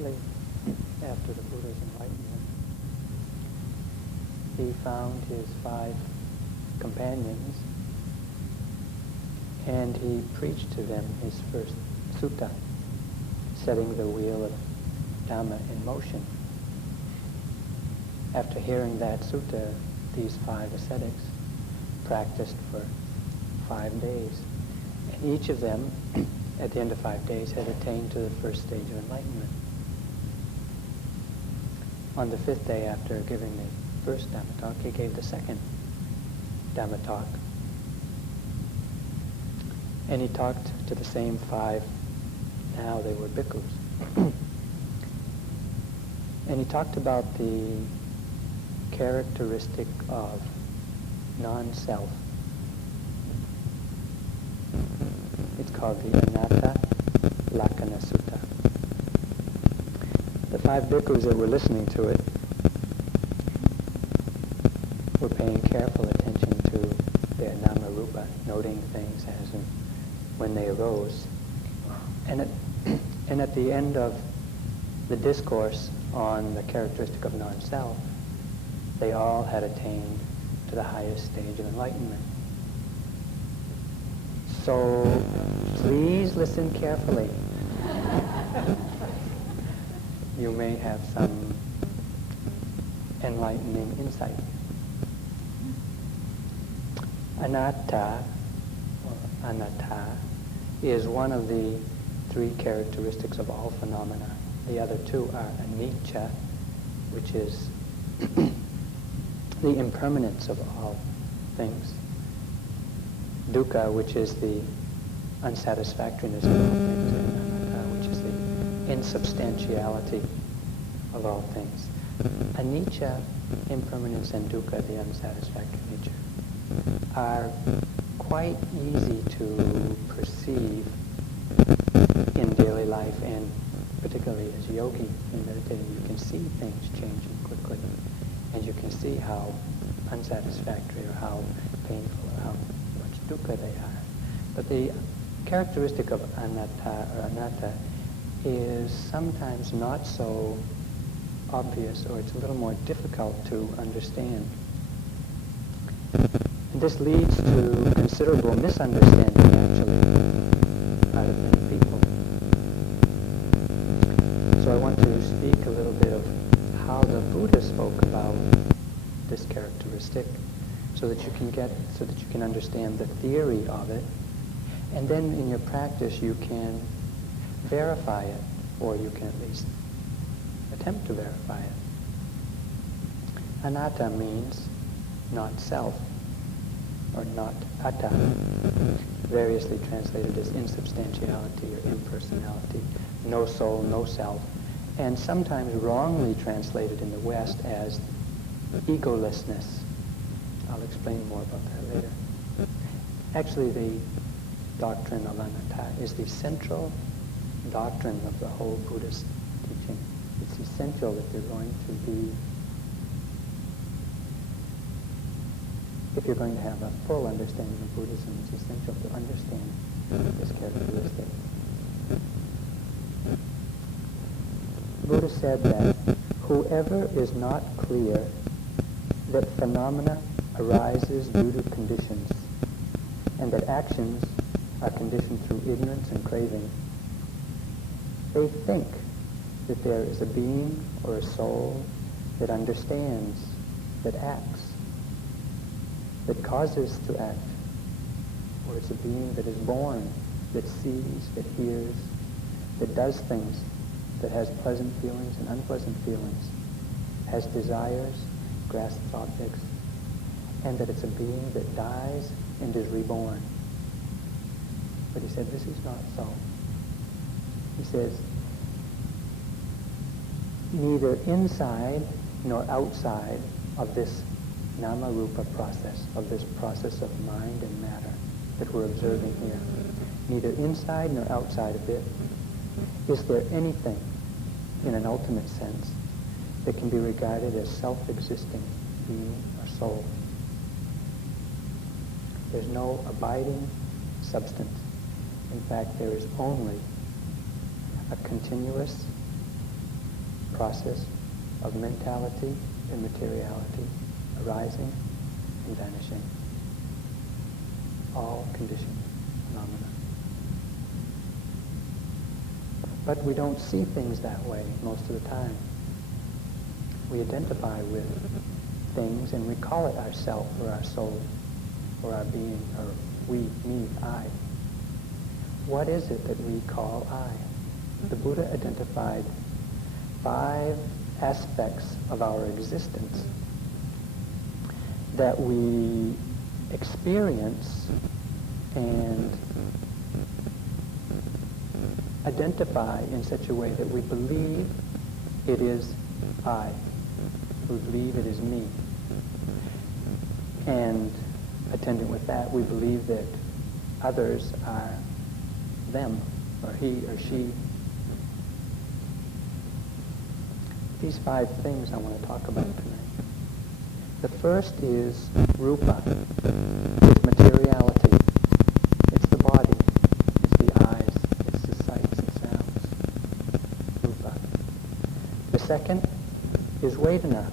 shortly after the Buddha's enlightenment, he found his 5 companions and he preached to them his first sutta, setting the wheel of Dhamma in motion. After hearing that sutta, these 5 ascetics practiced for 5 days. And each of them, at the end of 5 days, had attained to the first stage of enlightenment. On the 5th day after giving the first Dhamma talk, he gave the second Dhamma talk. And he talked to the same 5, now they were bhikkhus. And he talked about the characteristic of non-self. It's called the Anatta Lakkhana Sutta. The 5 bhikkhus that were listening to it were paying careful attention to their nama rupa, noting things as and when they arose. And at the end of the discourse on the characteristic of non-self, they all had attained to the highest stage of enlightenment. So please listen carefully. You may have some enlightening insight. Anatta, or anatta, is one of the 3 characteristics of all phenomena. The other 2 are anicca, which is the impermanence of all things. Dukkha, which is the unsatisfactoriness of all things, and anatta, which is the insubstantiality of all things. Anicca, impermanence, and dukkha, the unsatisfactory nature, are quite easy to perceive in daily life, and particularly as yogi in meditating, you can see things changing quickly, and you can see how unsatisfactory or how painful or how much dukkha they are. But the characteristic of anatta or anatta is sometimes not so obvious, or it's a little more difficult to understand. And this leads to considerable misunderstanding, actually, out of many people. So I want to speak a little bit of how the Buddha spoke about this characteristic, so that you can understand the theory of it, and then in your practice you can verify it, or you can at least attempt to verify it. Anatta means not self, or not atta, variously translated as insubstantiality or impersonality, no soul, no self, and sometimes wrongly translated in the West as egolessness. I'll explain more about that later. Actually, the doctrine of anatta is the central doctrine of the whole Buddhist teaching. It's essential that you're going to be, if you're going to have a full understanding of Buddhism, it's essential to understand this characteristic. The Buddha said that whoever is not clear that phenomena arises due to conditions, and that actions are conditioned through ignorance and craving, they think that there is a being or a soul that understands, that acts, that causes to act, or it's a being that is born, that sees, that hears, that does things, that has pleasant feelings and unpleasant feelings, has desires, grasps objects, and that it's a being that dies and is reborn. But he said this is not so. He says, neither inside nor outside of this nama rupa process, of this process of mind and matter that we're observing here, neither inside nor outside of it is there anything in an ultimate sense that can be regarded as self-existing being or soul. There's no abiding substance. In fact, there is only a continuous process of mentality and materiality arising and vanishing. All conditioned phenomena. But we don't see things that way most of the time. We identify with things and we call it our self or our soul or our being or we, me, I. What is it that we call I? The Buddha identified 5 aspects of our existence that we experience and identify in such a way that we believe it is I. We believe it is me. And attendant with that, we believe that others are them, or he or she. These 5 things I want to talk about tonight. The first is rupa. It's materiality. It's the body. It's the eyes. It's the sights and sounds. Rupa. The second is vedana.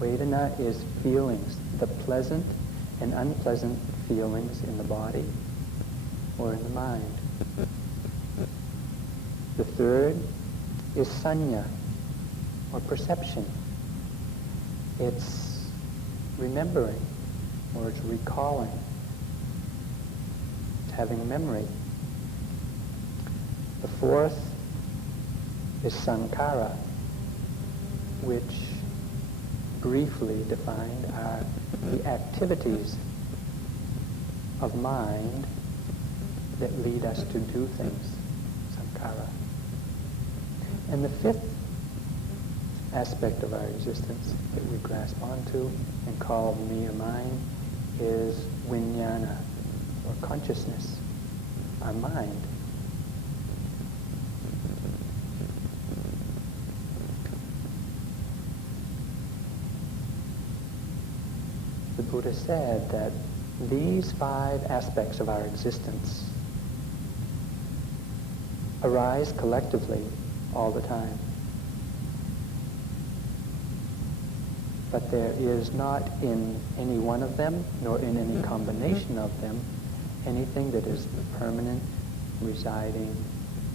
Vedana is feelings, the pleasant and unpleasant feelings in the body or in the mind. The third is sanya, or perception. It's remembering, or it's recalling. It's having a memory. The fourth is sankhara, which briefly defined are the activities of mind that lead us to do things, sankhara. And the fifth aspect of our existence that we grasp onto and call me or mine is vijnana, or consciousness, our mind. The Buddha said that these 5 aspects of our existence arise collectively all the time. But there is not in any one of them, nor in any combination of them, anything that is permanent, residing,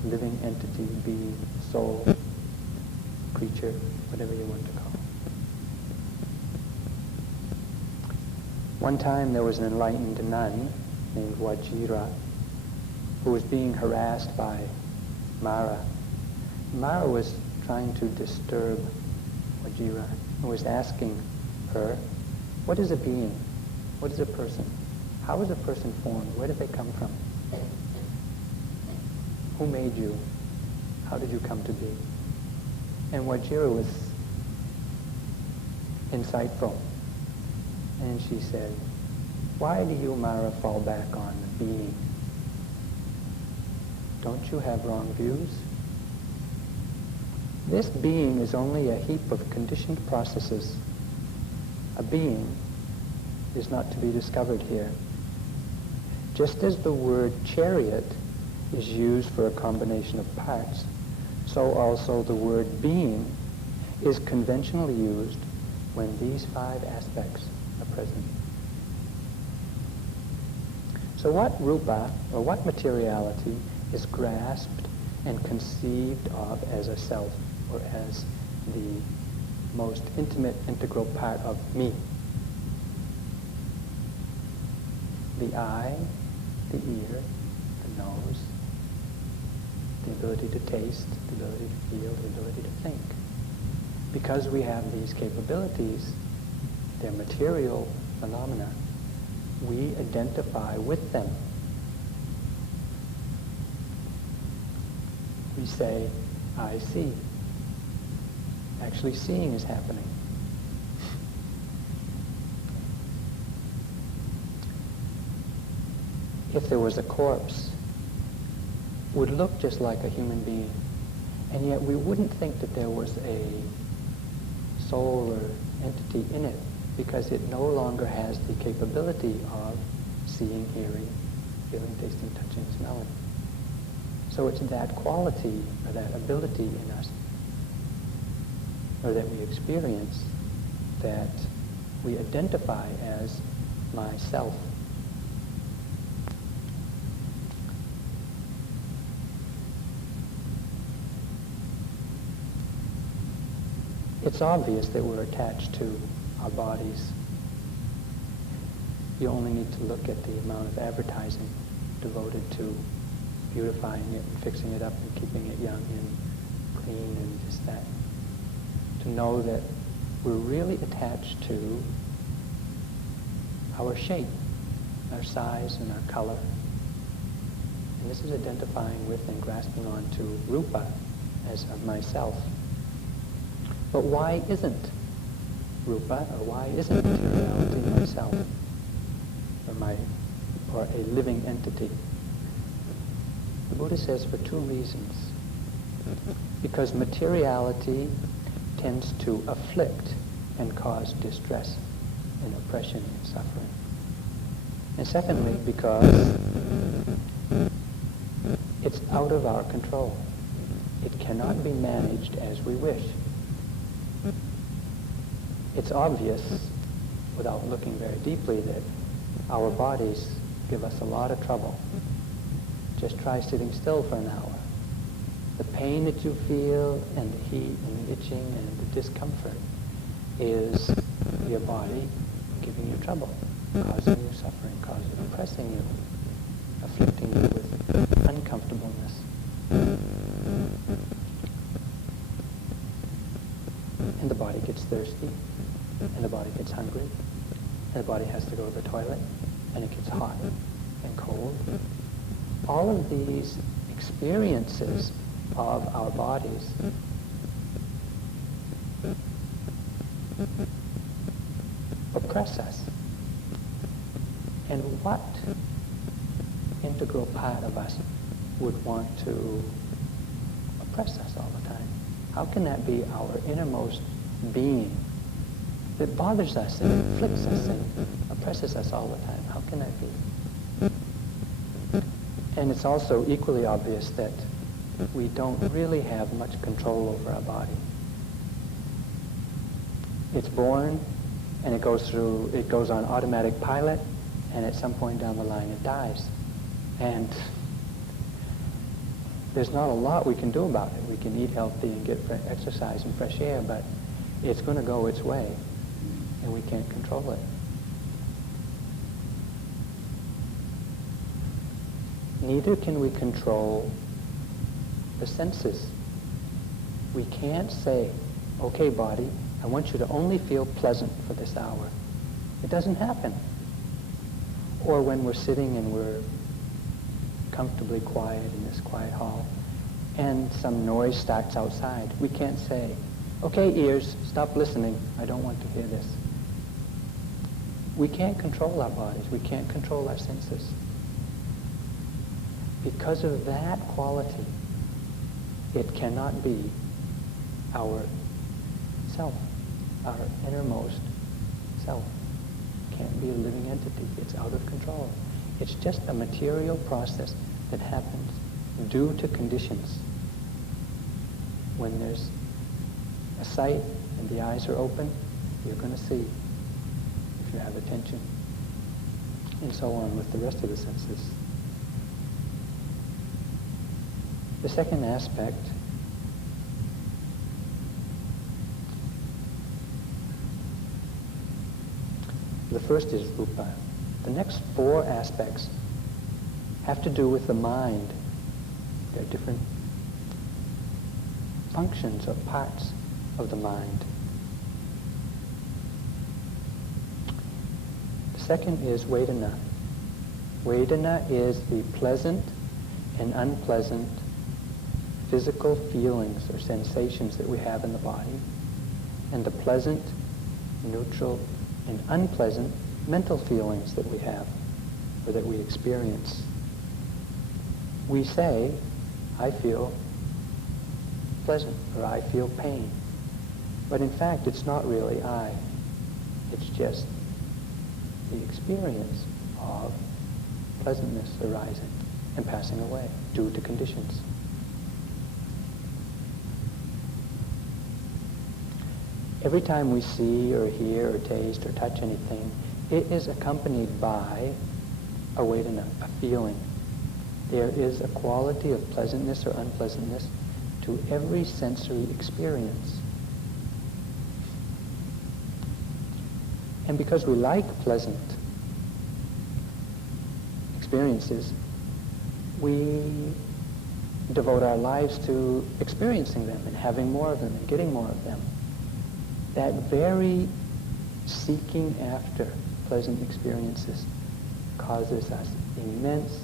living entity, being, soul, creature, whatever you want to call it. One time there was an enlightened nun named Vajira who was being harassed by Mara. Mara was trying to disturb Vajira and was asking her, what is a being? What is a person? How is a person formed? Where did they come from? Who made you? How did you come to be? And Vajira was insightful. And she said, why do you, Mara, fall back on the being? Don't you have wrong views? This being is only a heap of conditioned processes. A being is not to be discovered here. Just as the word chariot is used for a combination of parts, so also the word being is conventionally used when these 5 aspects are present. So what rupa, or what materiality, is grasped and conceived of as a self, or as the most intimate, integral part of me? The eye, the ear, the nose, the ability to taste, the ability to feel, the ability to think. Because we have these capabilities, they're material phenomena, we identify with them. We say, I see. Actually, seeing is happening. If there was a corpse, it would look just like a human being, and yet we wouldn't think that there was a soul or entity in it, because it no longer has the capability of seeing, hearing, feeling, tasting, touching, smelling. So it's that quality, or that ability in us, or that we experience that we identify as myself. It's obvious that we're attached to our bodies. You only need to look at the amount of advertising devoted to beautifying it and fixing it up and keeping it young and clean and just that, to know that we're really attached to our shape, our size, and our color. And this is identifying with and grasping onto rupa as of myself. But why isn't rupa, or why isn't materiality myself, or a living entity? The Buddha says for two reasons. Because materiality tends to afflict and cause distress and oppression and suffering. And secondly, because it's out of our control. It cannot be managed as we wish. It's obvious, without looking very deeply, that our bodies give us a lot of trouble. Just try sitting still for an hour. The pain that you feel, and the heat, and the itching, and the discomfort is your body giving you trouble, causing you suffering, oppressing you, afflicting you with uncomfortableness. And the body gets thirsty, and the body gets hungry, and the body has to go to the toilet, and it gets hot and cold. All of these experiences of our bodies oppress us. And what integral part of us would want to oppress us all the time? How can that be our innermost being that bothers us and afflicts us and oppresses us all the time? How can that be? And it's also equally obvious that we don't really have much control over our body. It's born, and it goes on automatic pilot, and at some point down the line it dies. And there's not a lot we can do about it. We can eat healthy and get exercise and fresh air, but it's going to go its way, and we can't control it. Neither can we control the senses. We can't say, okay, body, I want you to only feel pleasant for this hour. It doesn't happen. Or when we're sitting and we're comfortably quiet in this quiet hall, and some noise starts outside, we can't say, okay, ears, stop listening. I don't want to hear this. We can't control our bodies. We can't control our senses. Because of that quality, it cannot be our self, our innermost self. It can't be a living entity. It's out of control. It's just a material process that happens due to conditions. When there's a sight and the eyes are open, you're going to see if you have attention, and so on with the rest of the senses. The second aspect the first is rupa. The next four aspects have to do with the mind. There are different functions or parts of the mind. The second is Vedana. Vedana is the pleasant and unpleasant physical feelings or sensations that we have in the body, and the pleasant, neutral, and unpleasant mental feelings that we have or that we experience. We say, I feel pleasant, or I feel pain. But in fact, it's not really I. It's just the experience of pleasantness arising and passing away due to conditions. Every time we see or hear or taste or touch anything, it is accompanied by a vedana, a feeling. There is a quality of pleasantness or unpleasantness to every sensory experience. And because we like pleasant experiences, we devote our lives to experiencing them and having more of them and getting more of them. That very seeking after pleasant experiences causes us immense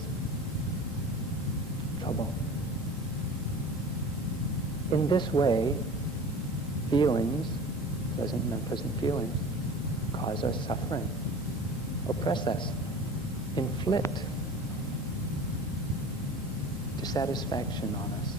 trouble. In this way, feelings, pleasant and unpleasant feelings, cause us suffering, oppress us, inflict dissatisfaction on us.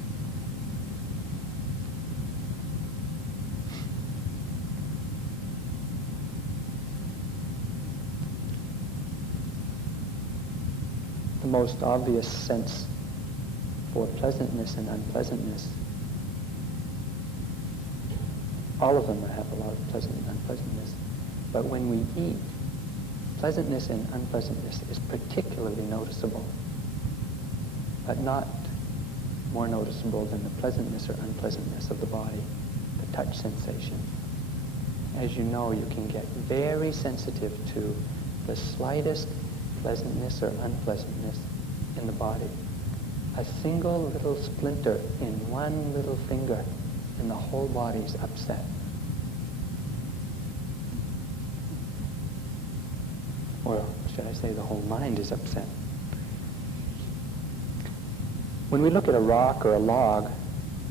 The most obvious sense for pleasantness and unpleasantness, all of them have a lot of pleasant and unpleasantness, but when we eat, pleasantness and unpleasantness is particularly noticeable, but not more noticeable than the pleasantness or unpleasantness of the body, the touch sensation. As you know, you can get very sensitive to the slightest pleasantness or unpleasantness in the body. A single little splinter in one little finger and the whole body is upset. Or should I say the whole mind is upset. When we look at a rock or a log,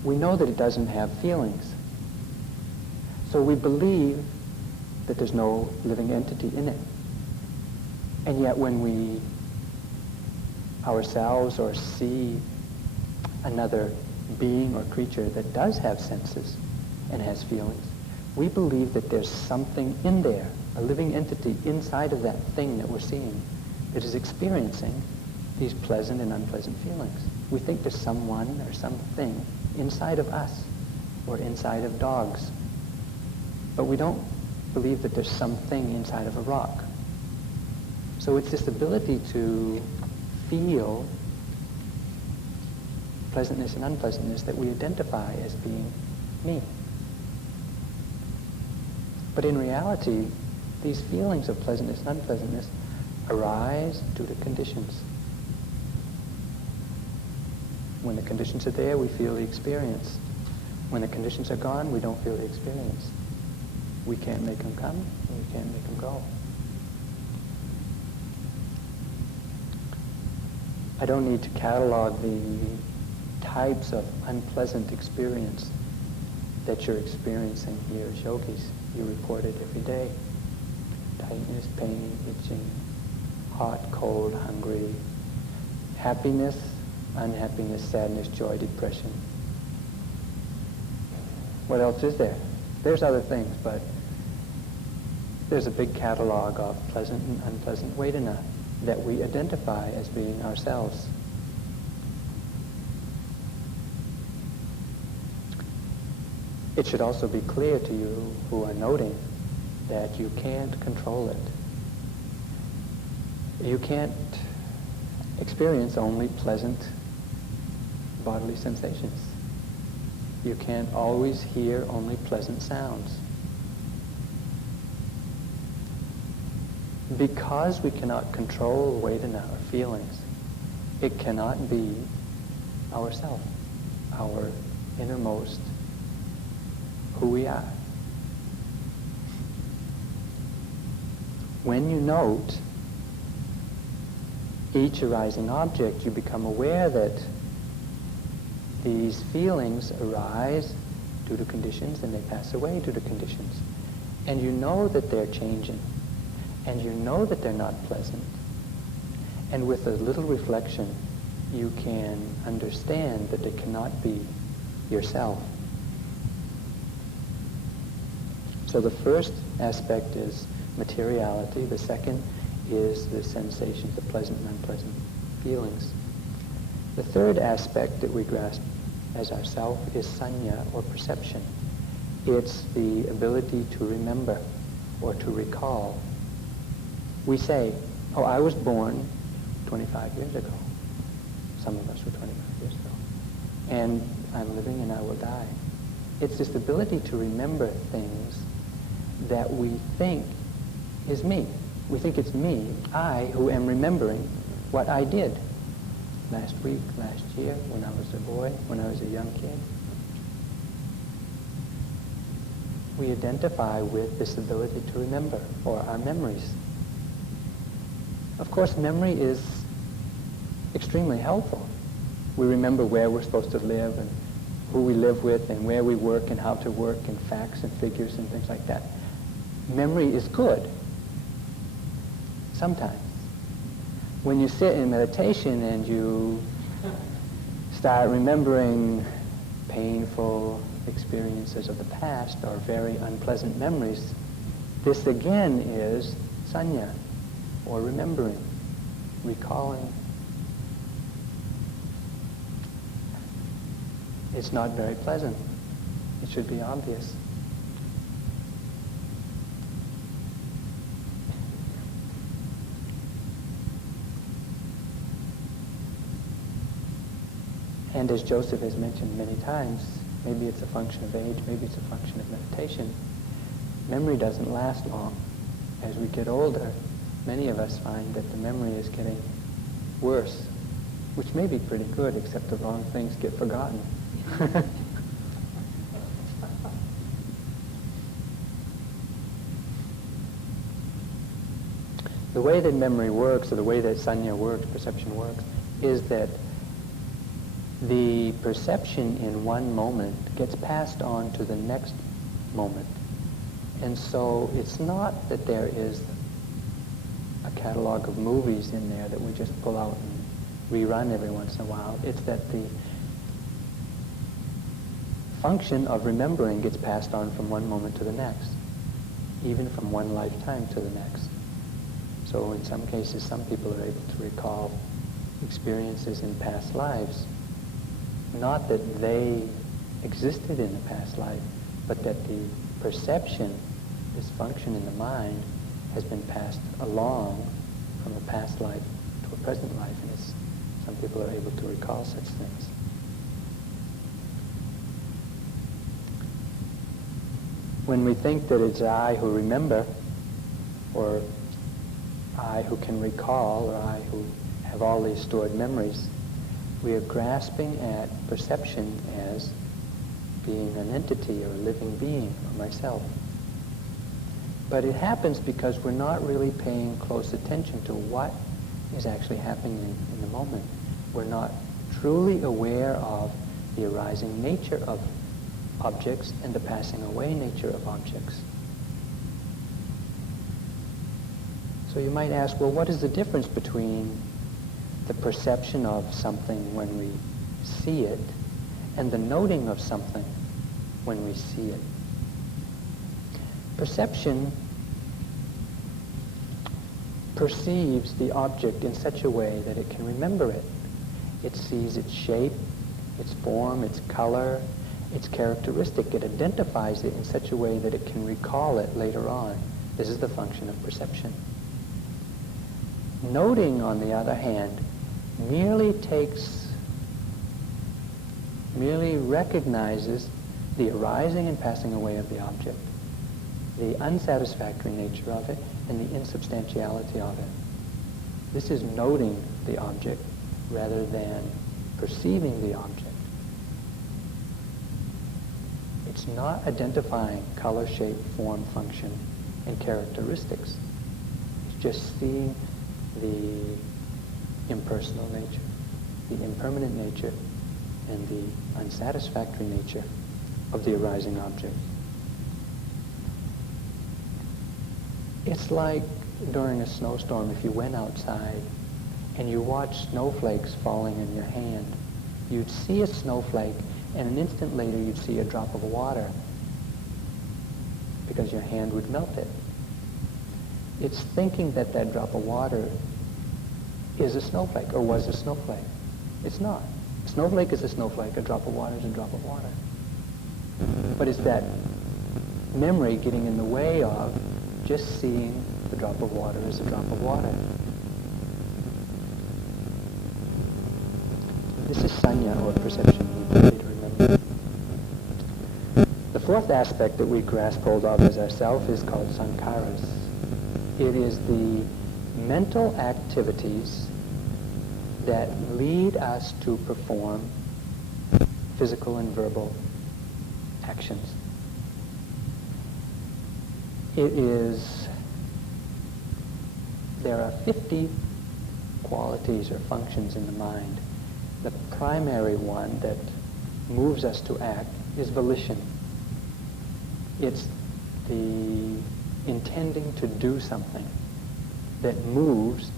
we know that it doesn't have feelings. So we believe that there's no living entity in it. And yet when we ourselves or see another being or creature that does have senses and has feelings, we believe that there's something in there, a living entity inside of that thing that we're seeing that is experiencing these pleasant and unpleasant feelings. We think there's someone or something inside of us or inside of dogs. But we don't believe that there's something inside of a rock. So it's this ability to feel pleasantness and unpleasantness that we identify as being me. But in reality, these feelings of pleasantness and unpleasantness arise due to conditions. When the conditions are there, we feel the experience. When the conditions are gone, we don't feel the experience. We can't make them come, and we can't make them go. I don't need to catalog the types of unpleasant experience that you're experiencing here as yogis. You report it every day. Tightness, pain, itching, hot, cold, hungry, happiness, unhappiness, sadness, joy, depression. What else is there? There's other things, but there's a big catalog of pleasant and unpleasant vedana that we identify as being ourselves. It should also be clear to you who are noting that you can't control it. You can't experience only pleasant bodily sensations. You can't always hear only pleasant sounds. Because we cannot control vedana or feelings, it cannot be ourself, our innermost, who we are. When you note each arising object, you become aware that these feelings arise due to conditions and they pass away due to conditions. And you know that they're changing. And you know that they're not pleasant. And with a little reflection, you can understand that they cannot be yourself. So the first aspect is materiality. The second is the sensations, the pleasant and unpleasant feelings. The third aspect that we grasp as ourself is sanya, or perception. It's the ability to remember or to recall. We say, oh, I was born 25 years ago. Some of us were 25 years ago. And I'm living and I will die. It's this ability to remember things that we think is me. We think it's me, I, who am remembering what I did last week, last year, when I was a boy, when I was a young kid. We identify with this ability to remember, or our memories. Of course, memory is extremely helpful. We remember where we're supposed to live and who we live with and where we work and how to work and facts and figures and things like that. Memory is good. Sometimes. When you sit in meditation and you start remembering painful experiences of the past or very unpleasant memories, this again is sanya, or remembering, recalling. It's not very pleasant. It should be obvious. And as Joseph has mentioned many times, maybe it's a function of age, maybe it's a function of meditation, memory doesn't last long. As we get older, many of us find that the memory is getting worse, which may be pretty good, except the wrong things get forgotten. The way that memory works, or the way that sanya works, perception works, is that the perception in one moment gets passed on to the next moment. And so it's not that there is a catalog of movies in there that we just pull out and rerun every once in a while. It's that the function of remembering gets passed on from one moment to the next, even from one lifetime to the next. So in some cases, some people are able to recall experiences in past lives. Not that they existed in a past life, but that the perception, this function in the mind, has been passed along from a past life to a present life, and some people are able to recall such things. When we think that it's I who remember, or I who can recall, or I who have all these stored memories, we are grasping at perception as being an entity or a living being or myself. But it happens because we're not really paying close attention to what is actually happening in the moment. We're not truly aware of the arising nature of objects and the passing away nature of objects. So you might ask, well, what is the difference between the perception of something when we see it and the noting of something when we see it? Perception perceives the object in such a way that it can remember it. It sees its shape, its form, its color, its characteristic. It identifies it in such a way that it can recall it later on. This is the function of perception. Noting, on the other hand, merely recognizes the arising and passing away of the object, the unsatisfactory nature of it, and the insubstantiality of it. This is noting the object rather than perceiving the object. It's not identifying color, shape, form, function, and characteristics. It's just seeing the impersonal nature, the impermanent nature, and the unsatisfactory nature of the arising object. It's like during a snowstorm, if you went outside and you watched snowflakes falling in your hand, you'd see a snowflake, and an instant later you'd see a drop of water because your hand would melt it. It's thinking that that drop of water is a snowflake, or was a snowflake. It's not. A snowflake is a snowflake. A drop of water is a drop of water. But it's that memory getting in the way of just seeing the drop of water as a drop of water. This is sanya, or perception, we need to remember. The fourth aspect that we grasp hold of as ourself is called sankharas. It is the mental activities that lead us to perform physical and verbal actions. There are 50 qualities or functions in the mind. The primary one that moves us to act is volition. It's the intending to do something that moves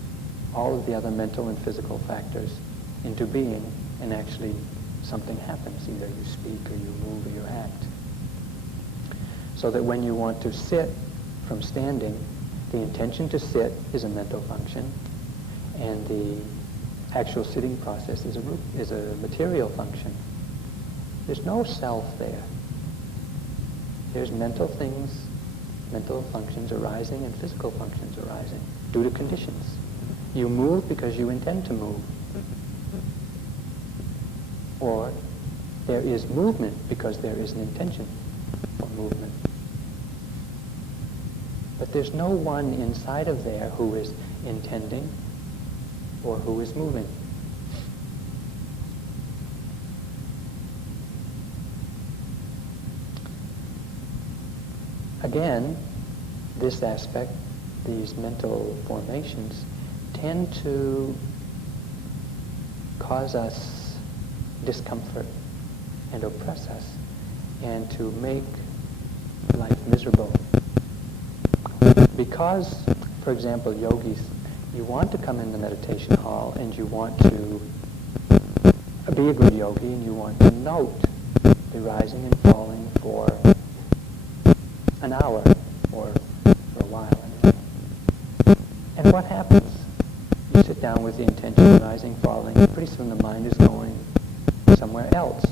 all of the other mental and physical factors into being, and actually something happens. Either you speak or you move or you act. So that when you want to sit from standing, the intention to sit is a mental function, and the actual sitting process is a material function. There's no self there. There's mental things, mental functions arising and physical functions arising due to conditions. You move because you intend to move. Or there is movement because there is an intention for movement. But there's no one inside of there who is intending or who is moving. Again, this aspect, these mental formations, tend to cause us discomfort and oppress us and to make life miserable. Because, for example, yogis, you want to come in the meditation hall and you want to be a good yogi and you want to note the rising and falling for an hour or for a while. And what happens? You sit down with the intention of rising, falling, and pretty soon the mind is going somewhere else.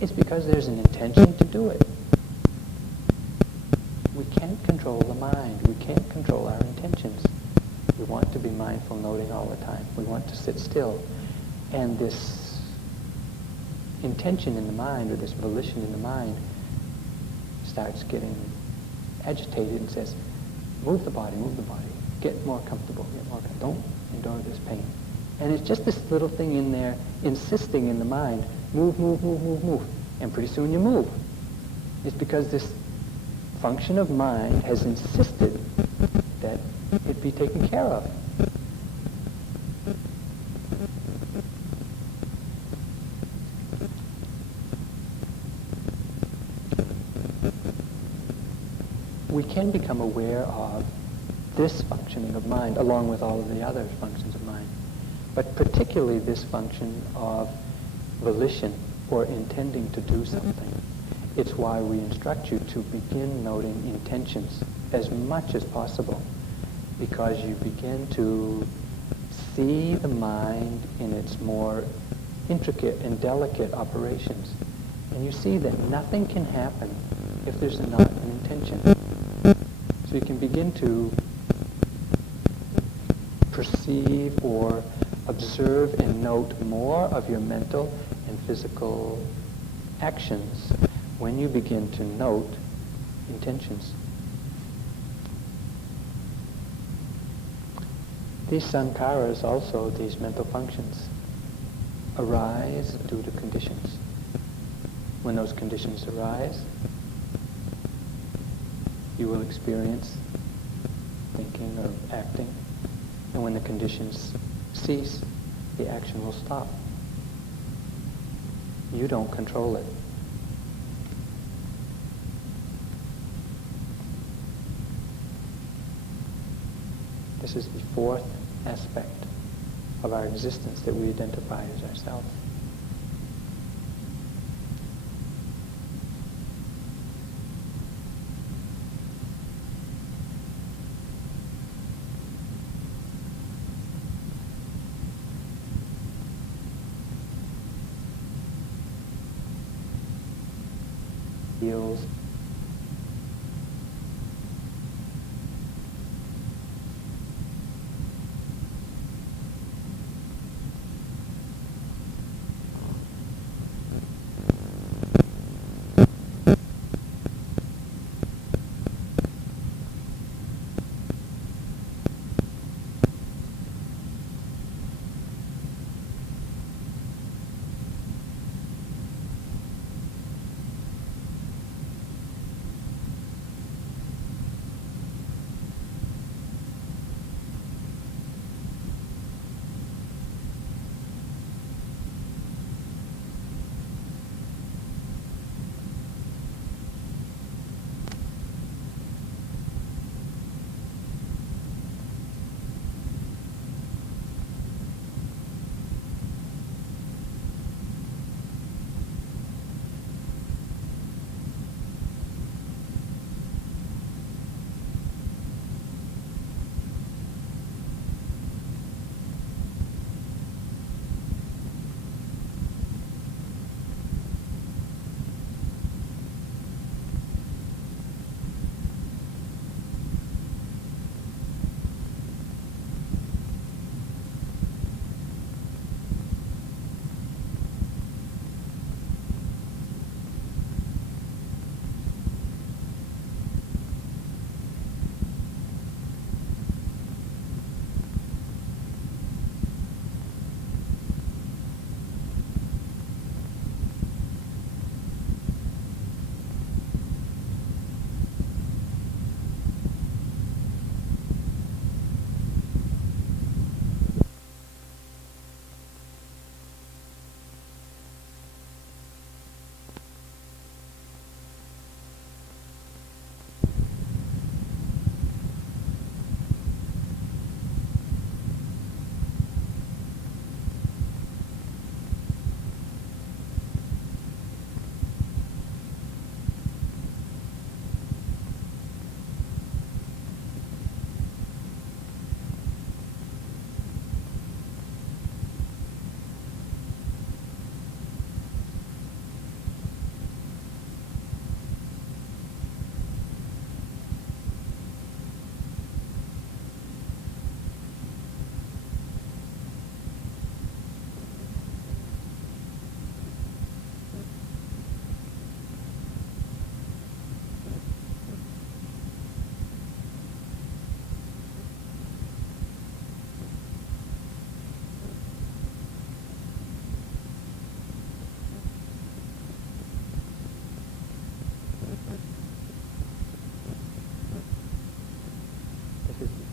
It's because there's an intention to do it. We can't control the mind. We can't control our intentions. We want to be mindful, noting all the time. We want to sit still. And this intention in the mind, or this volition in the mind, starts getting agitated and says, move the body, get more comfortable, don't endure this pain. And it's just this little thing in there insisting in the mind, move, move, move, move, move. And pretty soon you move. It's because this function of mind has insisted that it be taken care of. We can become aware of this functioning of mind along with all of the other functions of mind, but particularly this function of volition or intending to do something. It's why we instruct you to begin noting intentions as much as possible, because you begin to see the mind in its more intricate and delicate operations. And you see that nothing can happen if there's not an intention. So you can begin to perceive or observe and note more of your mental and physical actions when you begin to note intentions. These sankharas also, these mental functions, arise due to conditions. When those conditions arise, you will experience thinking or acting. And when the conditions cease, the action will stop. You don't control it. This is the fourth aspect of our existence that we identify as ourselves. feels.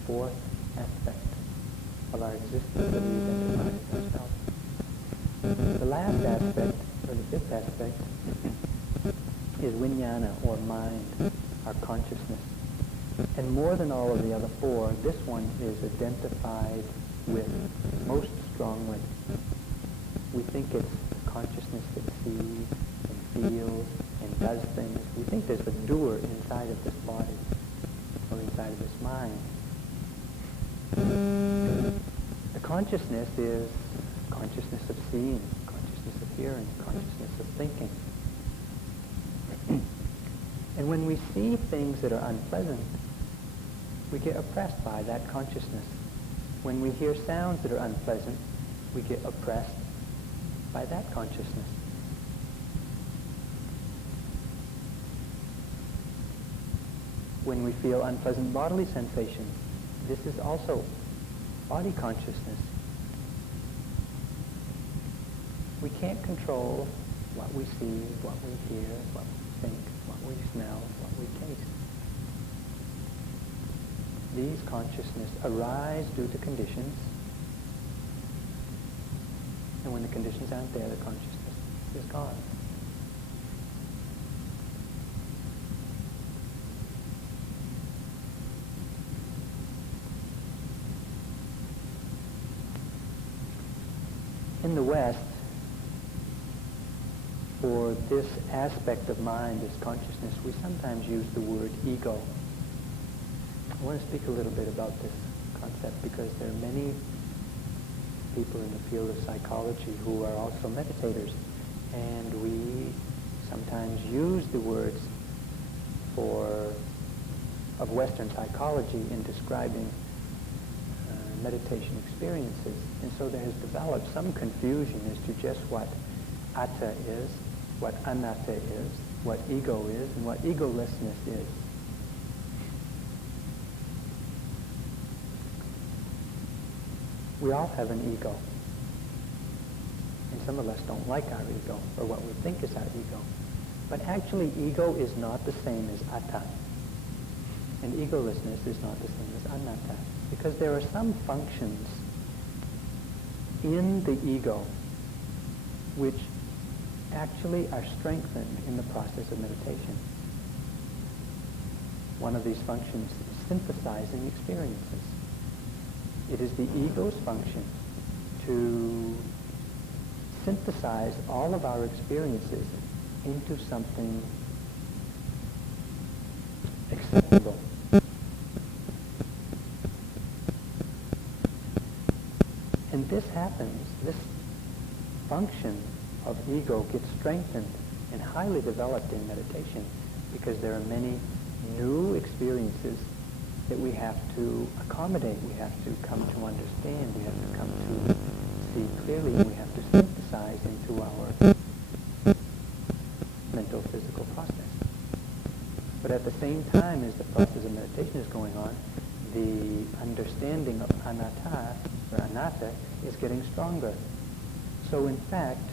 Fourth aspect of our existence that we identify with ourselves. The last aspect, or the fifth aspect, is vijnana, or mind, our consciousness. And more than all of the other four, this one is identified with most strongly. We think it's the consciousness that sees and feels and does things. We think there's a doer inside of this body, or inside of this mind. The consciousness is consciousness of seeing, consciousness of hearing, consciousness of thinking. And when we see things that are unpleasant, we get oppressed by that consciousness. When we hear sounds that are unpleasant, we get oppressed by that consciousness. When we feel unpleasant bodily sensations, this is also body consciousness. We can't control what we see, what we hear, what we think, what we smell, what we taste. These consciousness arise due to conditions, and when the conditions aren't there, the consciousness is gone. In the West, for this aspect of mind, this consciousness, we sometimes use the word ego. I want to speak a little bit about this concept because there are many people in the field of psychology who are also meditators, and we sometimes use the words of Western psychology in describing meditation experiences. And so there has developed some confusion as to just what atta is, what anatta is, what ego is, and what egolessness is. We all have an ego. And some of us don't like our ego, or what we think is our ego. But actually, ego is not the same as atta. And egolessness is not the same as anatta. Because there are some functions in the ego which actually are strengthened in the process of meditation. One of these functions is synthesizing experiences. It is the ego's function to synthesize all of our experiences into something acceptable. And this happens, this function of ego gets strengthened and highly developed in meditation because there are many new experiences that we have to accommodate, we have to come to understand, we have to come to see clearly, and we have to synthesize into our mental physical process. But at the same time as the process of meditation is going on, the understanding of anatta or anatta is getting stronger. So in fact,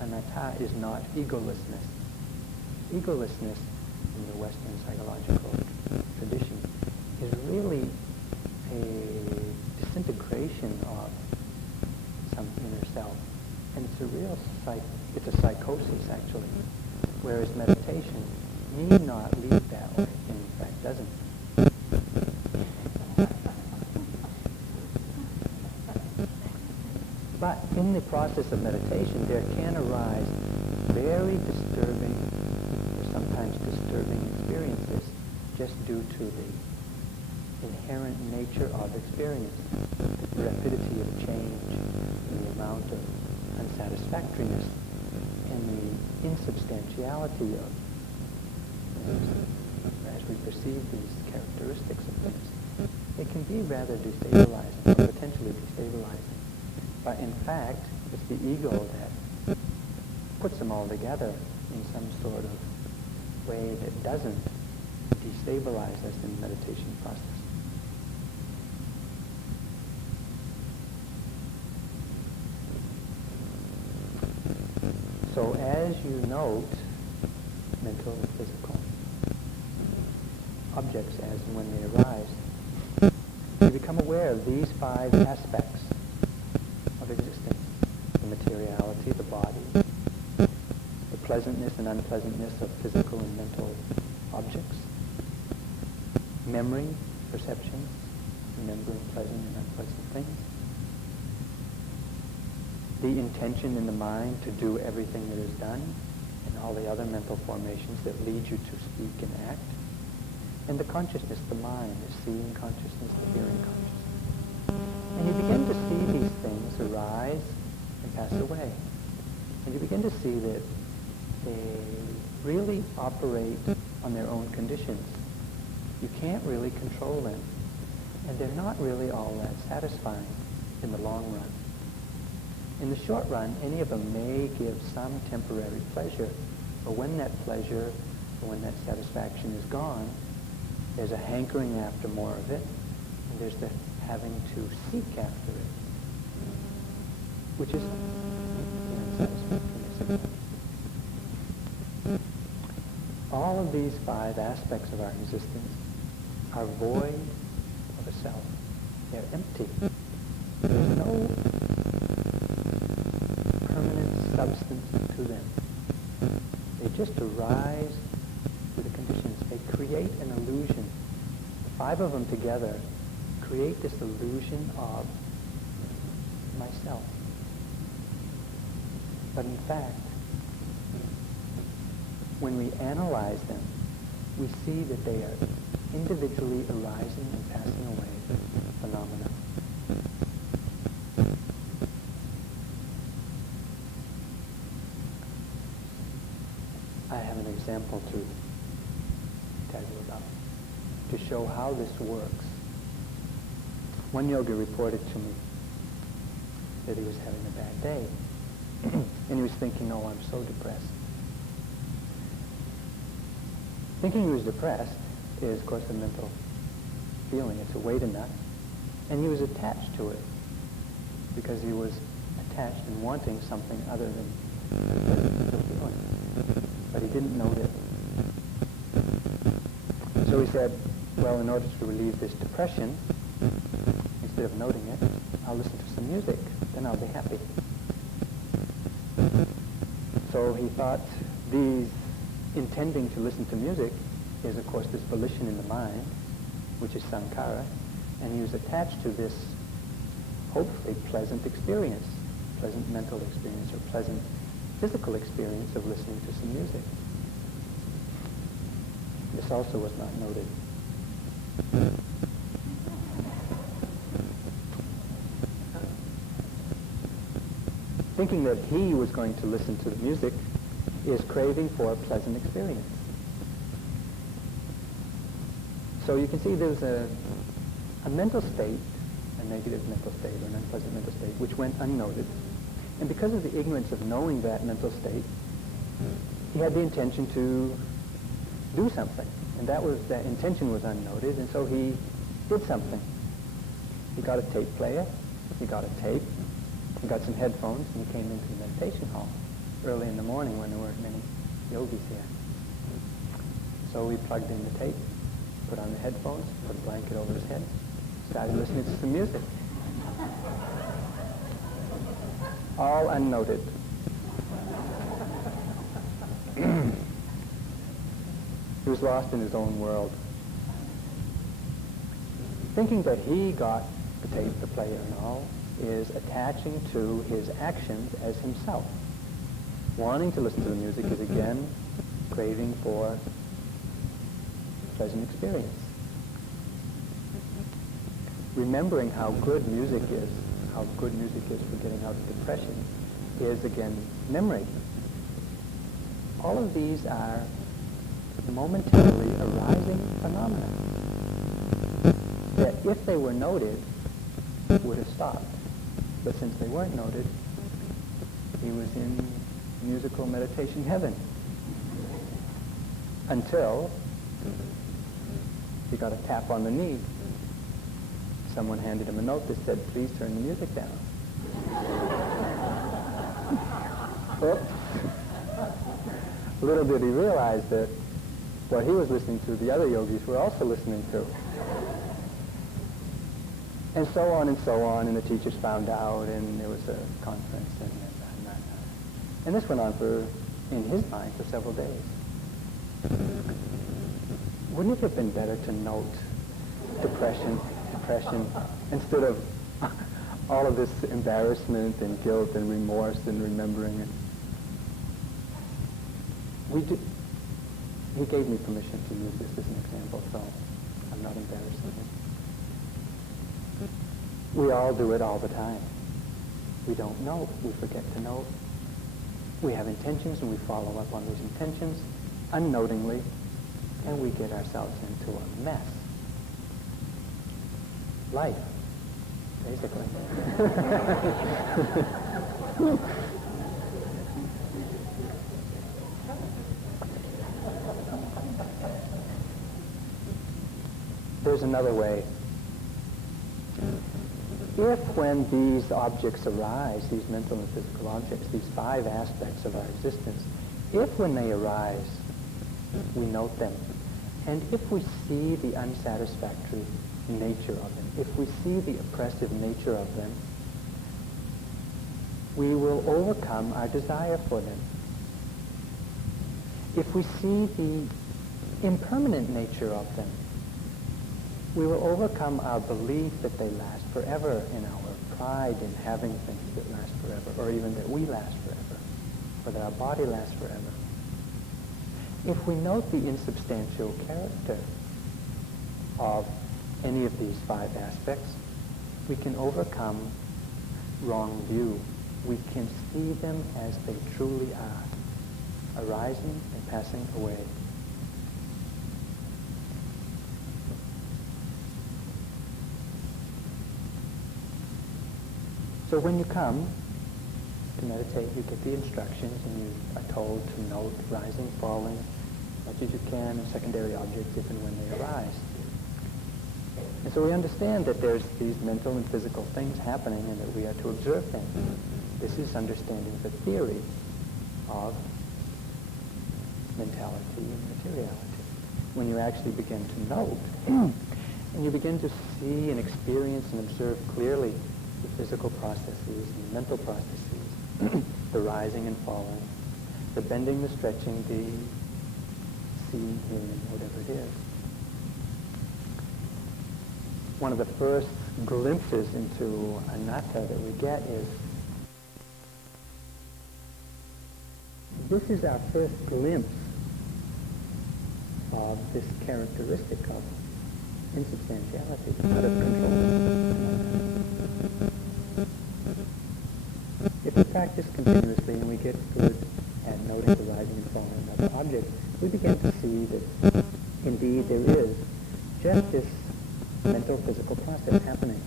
anatta is not egolessness. Egolessness in the Western psychological tradition is really a disintegration of some inner self. And it's a real it's a psychosis actually, whereas meditation need not lead that way, and in fact doesn't. But in the process of meditation, there can arise very disturbing, or sometimes disturbing experiences just due to the inherent nature of experience, the rapidity of change, the amount of unsatisfactoriness, and the insubstantiality of as we perceive these characteristics of things. It can be rather destabilizing, or potentially destabilizing. But in fact, it's the ego that puts them all together in some sort of way that doesn't destabilize us in the meditation process. So as you note mental and physical objects as and when they arise, you become aware of these 5 aspects of existence: the materiality, the body, the pleasantness and unpleasantness of physical and mental objects, memory, perception, remembering pleasant and unpleasant things, the intention in the mind to do everything that is done, and all the other mental formations that lead you to speak and act, and the consciousness, the mind, the seeing consciousness, the hearing consciousness. And you begin to see these things arise and pass away. And you begin to see that they really operate on their own conditions. You can't really control them. And they're not really all that satisfying in the long run. In the short run, any of them may give some temporary pleasure, but when that pleasure, or when that satisfaction is gone, there's a hankering after more of it, and there's the having to seek after it, which is unsatisfactory. All of these 5 aspects of our existence are void of a self. They're empty. There's no permanent substance to them. They just arise with the conditions. They create an illusion. The 5 of them together create this illusion of myself. But in fact, when we analyze them, we see that they are individually arising and passing away phenomena. I have an example to tell you about, to show how this works. One yogi reported to me that he was having a bad day, and he was thinking, oh, I'm so depressed. Thinking he was depressed is, of course, a mental feeling. It's a weight enough, and he was attached to it because he was attached and wanting something other than the feeling. But he didn't know it. So he said, well, in order to relieve this depression, instead of noting it, I'll listen to some music, then I'll be happy. So he thought these intending to listen to music is, of course, this volition in the mind, which is sankhara, and he was attached to this, hopefully, pleasant experience, pleasant mental experience, or pleasant physical experience of listening to some music. This also was not noted. Thinking that he was going to listen to the music is craving for a pleasant experience. So you can see there's a mental state, a negative mental state, or an unpleasant mental state, which went unnoted. And because of the ignorance of knowing that mental state, he had the intention to do something. And that intention was unnoted, and so he did something. He got a tape player, he got a tape, he got some headphones, and he came into the meditation hall early in the morning when there weren't many yogis here. So he plugged in the tape, put on the headphones, put a blanket over his head, started listening to some music. All unnoted. He was lost in his own world. Thinking that he got the tape, the player and all, is attaching to his actions as himself. Wanting to listen to the music is again craving for pleasant experience. Remembering how good music is for getting out of depression is again memory. All of these are momentarily arising phenomena that, if they were noted, would have stopped. But since they weren't noted, he was in musical meditation heaven until he got a tap on the knee. Someone handed him a note that said, please turn the music down. Oops. Little did he realize that what he was listening to, the other yogis were also listening to. And so on, and the teachers found out, and there was a conference, and this went on in his mind, for several days. Wouldn't it have been better to note depression, instead of all of this embarrassment and guilt and remorse and remembering it? He gave me permission to use this as an example, so I'm not embarrassing him. We all do it all the time. We don't know. We forget to know. We have intentions and we follow up on those intentions unknowingly, and we get ourselves into a mess. Life, basically. There's another way. If when these objects arise, these mental and physical objects, these five aspects of our existence, if when they arise, we note them, and if we see the unsatisfactory nature of them, if we see the oppressive nature of them, we will overcome our desire for them. If we see the impermanent nature of them, we will overcome our belief that they last forever, and our pride in having things that last forever, or even that we last forever, or that our body lasts forever. If we note the insubstantial character of any of these five aspects, we can overcome wrong view. We can see them as they truly are. arising and passing away. So when you come to meditate, you get the instructions and you are told to note rising, falling, as much as you can, and secondary objects if and when they arise. And so we understand that there's these mental and physical things happening and that we are to observe them. This is understanding the theory of mentality and materiality. When you actually begin to note, and you begin to see and experience and observe clearly the physical processes and the mental processes, the rising and falling, the bending, the stretching, the seeing, hearing, whatever it is. One of the first glimpses into anatta that we get is, this is our first glimpse of this characteristic of insubstantiality, out of control. If we practice continuously and we get good at noting the rising and falling of objects, we begin to see that indeed there is just this mental physical process happening.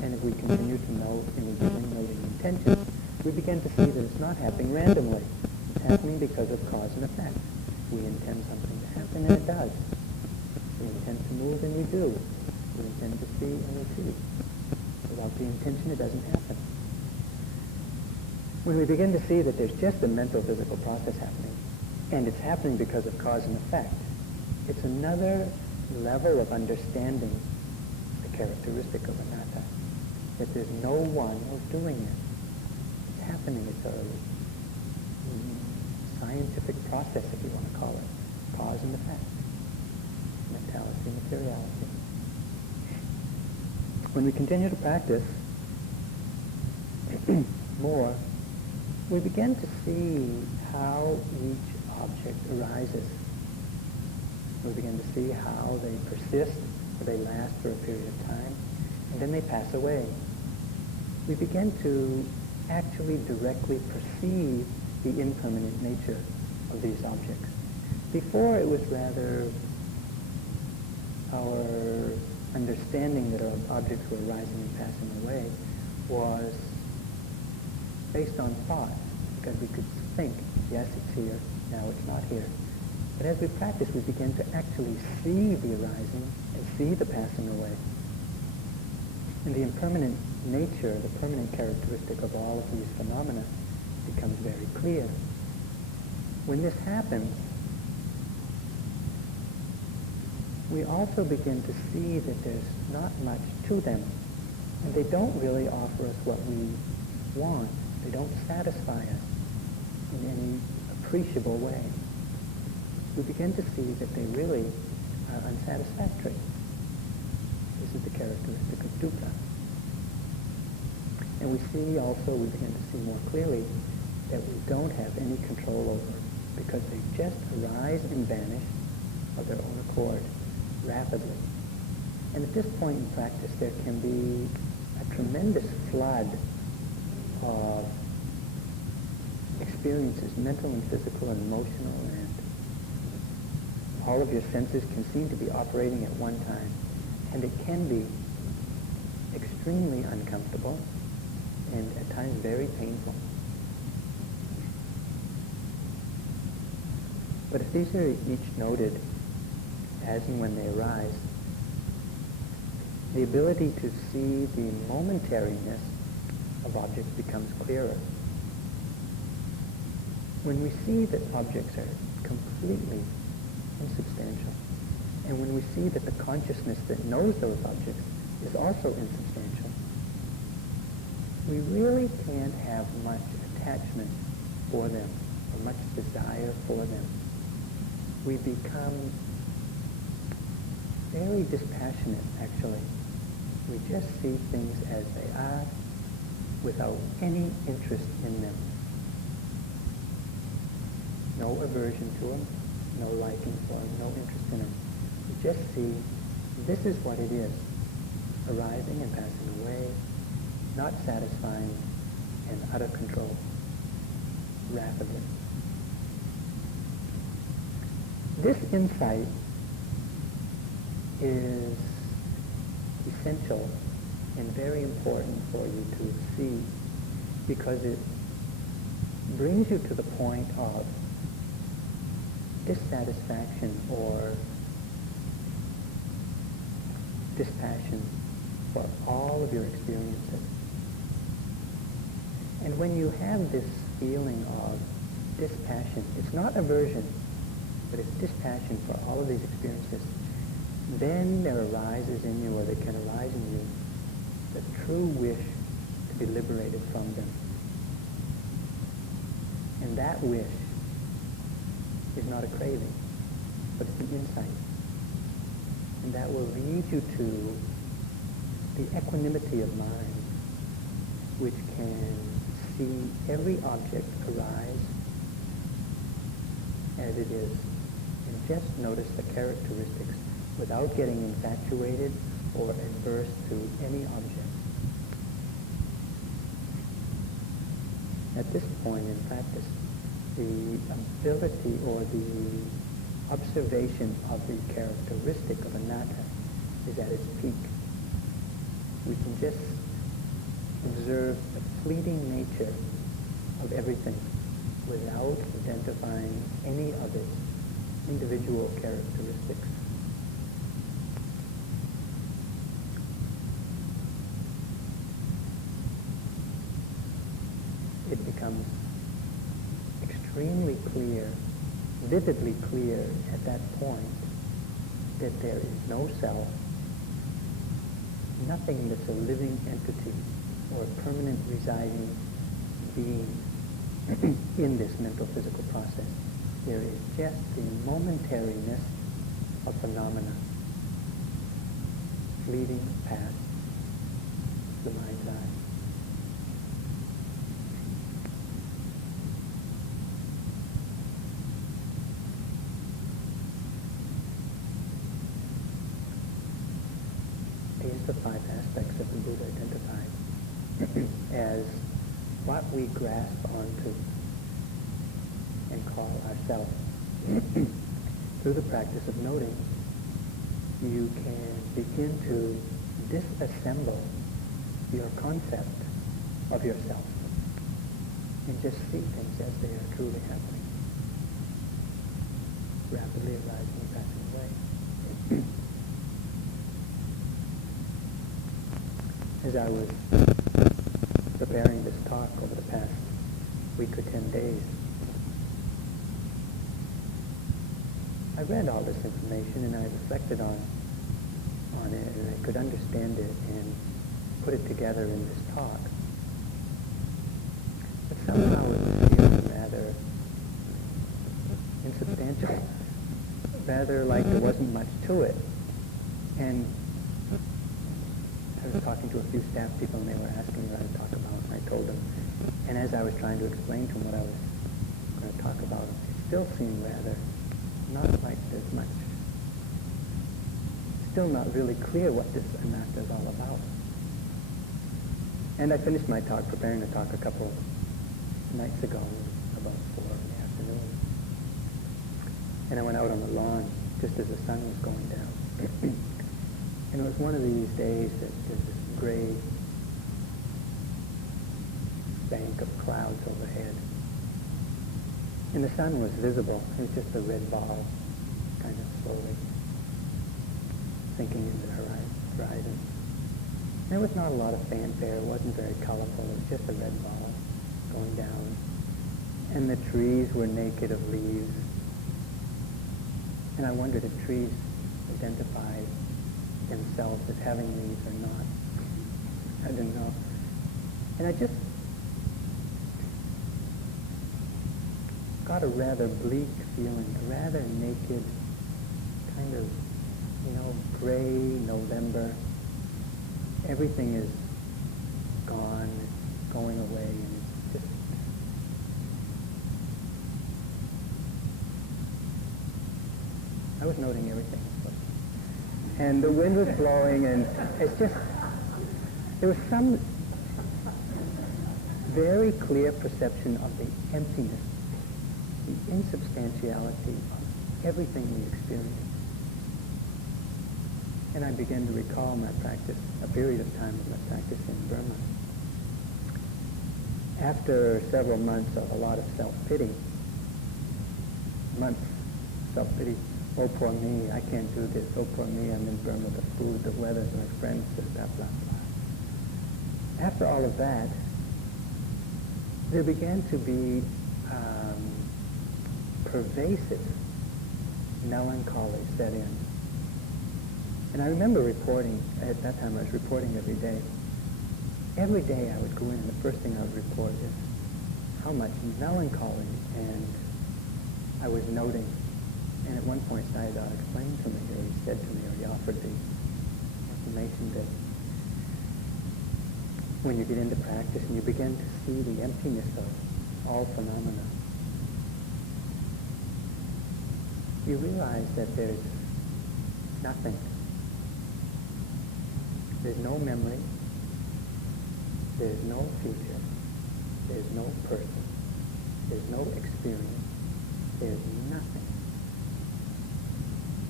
And if we continue to note and we begin noting intentions, we begin to see that it's not happening randomly. It's happening because of cause and effect. We intend something to happen and it does. We intend to move and we do. We intend to see and we see. Without the intention, it doesn't happen. When we begin to see that there's just a mental physical process happening, and it's happening because of cause and effect, it's another level of understanding the characteristic of anatta, that there's no one who's doing it. It's happening. It's a scientific process, if you want to call it, cause and effect, mentality, materiality. When we continue to practice more, we begin to see how each object arises. We begin to see how they persist, or they last for a period of time, and then they pass away. We begin to actually directly perceive the impermanent nature of these objects. Before, it was rather our understanding that our objects were arising and passing away was based on thought, because we could think, yes, it's here, now it's not here. But as we practice, we begin to actually see the arising and see the passing away. And the impermanent nature, the permanent characteristic of all of these phenomena becomes very clear. When this happens, we also begin to see that there's not much to them, and they don't really offer us what we want. They don't satisfy us in any appreciable way. We begin to see that they really are unsatisfactory. This is the characteristic of dukkha. And we see also, we begin to see more clearly that we don't have any control over, because they just arise and vanish of their own accord rapidly. And at this point in practice, there can be a tremendous flood of experiences, mental and physical and emotional, and all of your senses can seem to be operating at one time. And it can be extremely uncomfortable and at times very painful. But if these are each noted as and when they arise, the ability to see the momentariness of objects becomes clearer. When we see that objects are completely insubstantial, and when we see that the consciousness that knows those objects is also insubstantial, we really can't have much attachment for them, or much desire for them. We become very dispassionate, actually. We just see things as they are, without any interest in them. No aversion to them, no liking for them, no interest in them. We just see this is what it is, arising and passing away, not satisfying, and utter control rapidly. This insight is essential and very important for you to see, because it brings you to the point of dissatisfaction or dispassion for all of your experiences. And when you have this feeling of dispassion, it's not aversion, but it's dispassion for all of these experiences, then there arises in you, or there can arise in you, the true wish to be liberated from them. And that wish is not a craving, but it's an insight. And that will lead you to the equanimity of mind, which can see every object arise as it is, and just notice the characteristics without getting infatuated or adverse to any object. At this point in practice, the ability or the observation of the characteristic of anatta is at its peak. We can just observe the fleeting nature of everything without identifying any of its individual characteristics. It becomes extremely clear, vividly clear at that point, that there is no self, nothing that's a living entity or a permanent residing being in this mental physical process. There is just the momentariness of phenomena fleeting past the mind's eye. These are the 5 aspects that the Buddha identified as what we grasp onto and call ourselves. Through the practice of noting, you can begin to disassemble your concept of yourself and just see things as they are truly happening, rapidly arising and passing away. As I was preparing this talk over the past week or 10 days, I read all this information and I reflected on it, and I could understand it and put it together in this talk. But somehow it was feeling rather insubstantial, rather like there wasn't much to it. And I was talking to a few staff people, and they were asking me what to talk about, and I told them. And as I was trying to explain to them what I was going to talk about, it still seemed rather not like there's much, still not really clear what this anatta is all about. And I finished my talk, preparing the talk a couple nights ago, about 4 in the afternoon. And I went out on the lawn just as the sun was going down. And it was one of these days that there's this gray bank of clouds overhead. And the sun was visible. It was just a red ball, kind of slowly sinking into the horizon. And there was not a lot of fanfare. It wasn't very colorful. It was just a red ball going down. And the trees were naked of leaves. And I wondered if trees identified themselves as having leaves or not. I didn't know. And I just got a rather bleak feeling, a rather naked, kind of, gray November. Everything is gone, going away, and it's just I was noting everything. And the wind was blowing, and it's just, there was very clear perception of the emptiness, the insubstantiality of everything we experience. And I began to recall my practice, a period of time of my practice in Burma. After several months of a lot of self-pity, self-pity, oh poor me, I can't do this, oh poor me, I'm in Burma, the food, the weather, my friends, blah, blah, blah. After all of that, there began to be pervasive melancholy set in. And I remember reporting, at that time I was reporting every day. Every day I would go in and the first thing I would report is how much melancholy and I was noting. And at one point Sayadaw explained to me, or he said to me, or he offered the information that when you get into practice and you begin to see the emptiness of all phenomena, you realize that there's nothing. There's no memory. There's no future. There's no person. There's no experience. There's nothing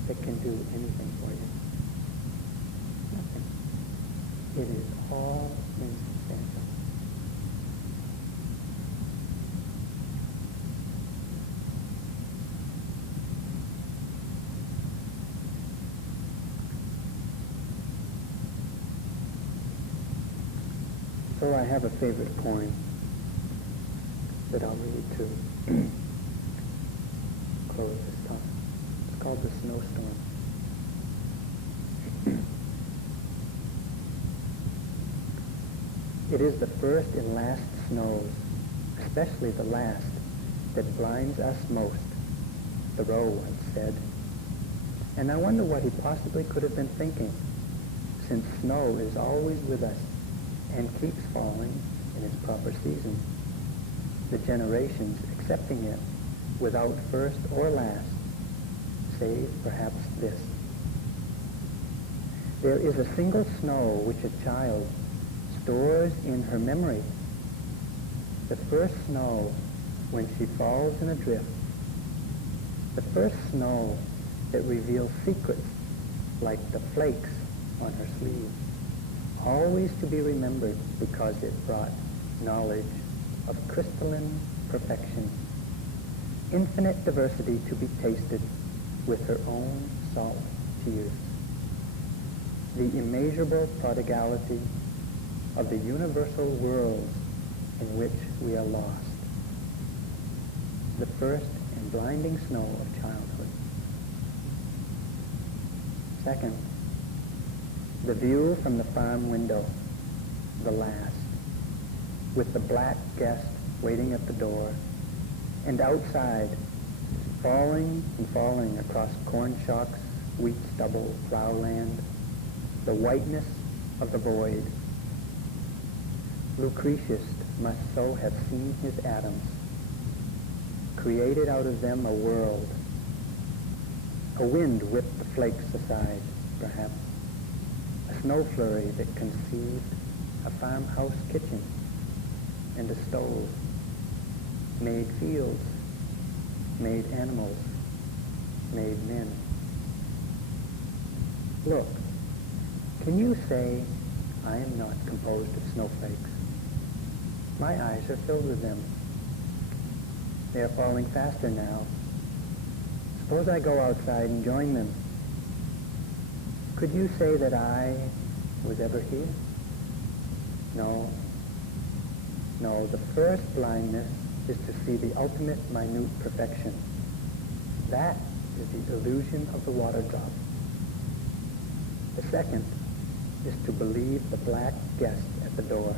that can do anything for you. Nothing. It is all insubstantial. So I have a favorite poem that I'll read to close this talk. It's called The Snowstorm. It is the first and last snows, especially the last, that blinds us most, Thoreau once said. And I wonder what he possibly could have been thinking, since snow is always with us and keeps falling in its proper season, the generations accepting it without first or last, save perhaps this. There is a single snow which a child stores in her memory, the first snow when she falls in a drift, the first snow that reveals secrets like the flakes on her sleeve, always to be remembered because it brought knowledge of crystalline perfection, infinite diversity to be tasted with her own salt tears, the immeasurable prodigality of the universal worlds in which we are lost, the first and blinding snow of childhood. Second, the view from the farm window, the last, with the black guest waiting at the door, and outside, falling and falling across corn shocks, wheat stubble, ploughland, the whiteness of the void. Lucretius must so have seen his atoms, created out of them a world. A wind whipped the flakes aside, perhaps. A snow flurry that conceived a farmhouse kitchen and a stove, made fields, made animals, made men. Look, can you say I am not composed of snowflakes? My eyes are filled with them. They are falling faster now. Suppose I go outside and join them. Could you say that I was ever here? No. No, the first blindness is to see the ultimate minute perfection. That is the illusion of the water drop. The second is to believe the black guest at the door.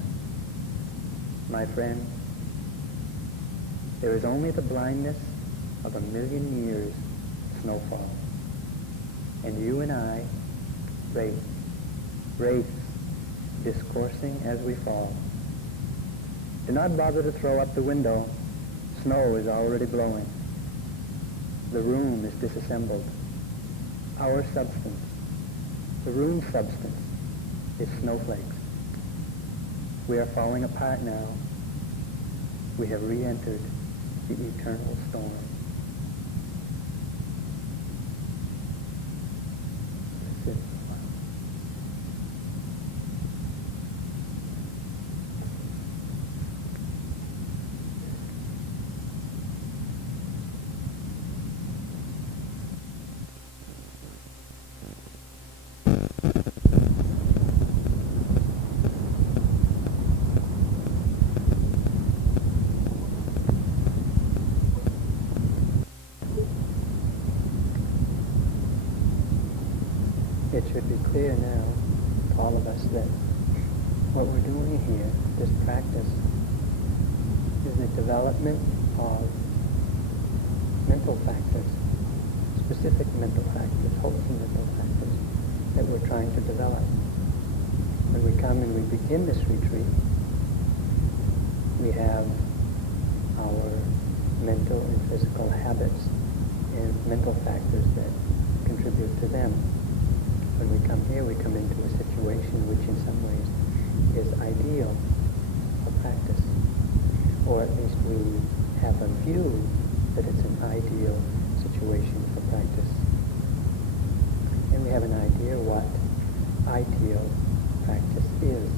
My friend, there is only the blindness of 1,000,000 years of snowfall. And you and I race, discoursing as we fall. Do not bother to throw up the window. Snow is already blowing. The room is disassembled. Our substance, the room's substance, is snowflakes. We are falling apart now, we have re-entered the eternal storm. That's it. It should be clear now to all of us that what we're doing here, this practice, is the development of mental factors, specific mental factors, wholesome mental factors that we're trying to develop. When we come and we begin this retreat, we have our mental and physical habits and mental factors that contribute to them. When we come here, we come into a situation which in some ways is ideal for practice. Or at least we have a view that it's an ideal situation for practice. And we have an idea what ideal practice is.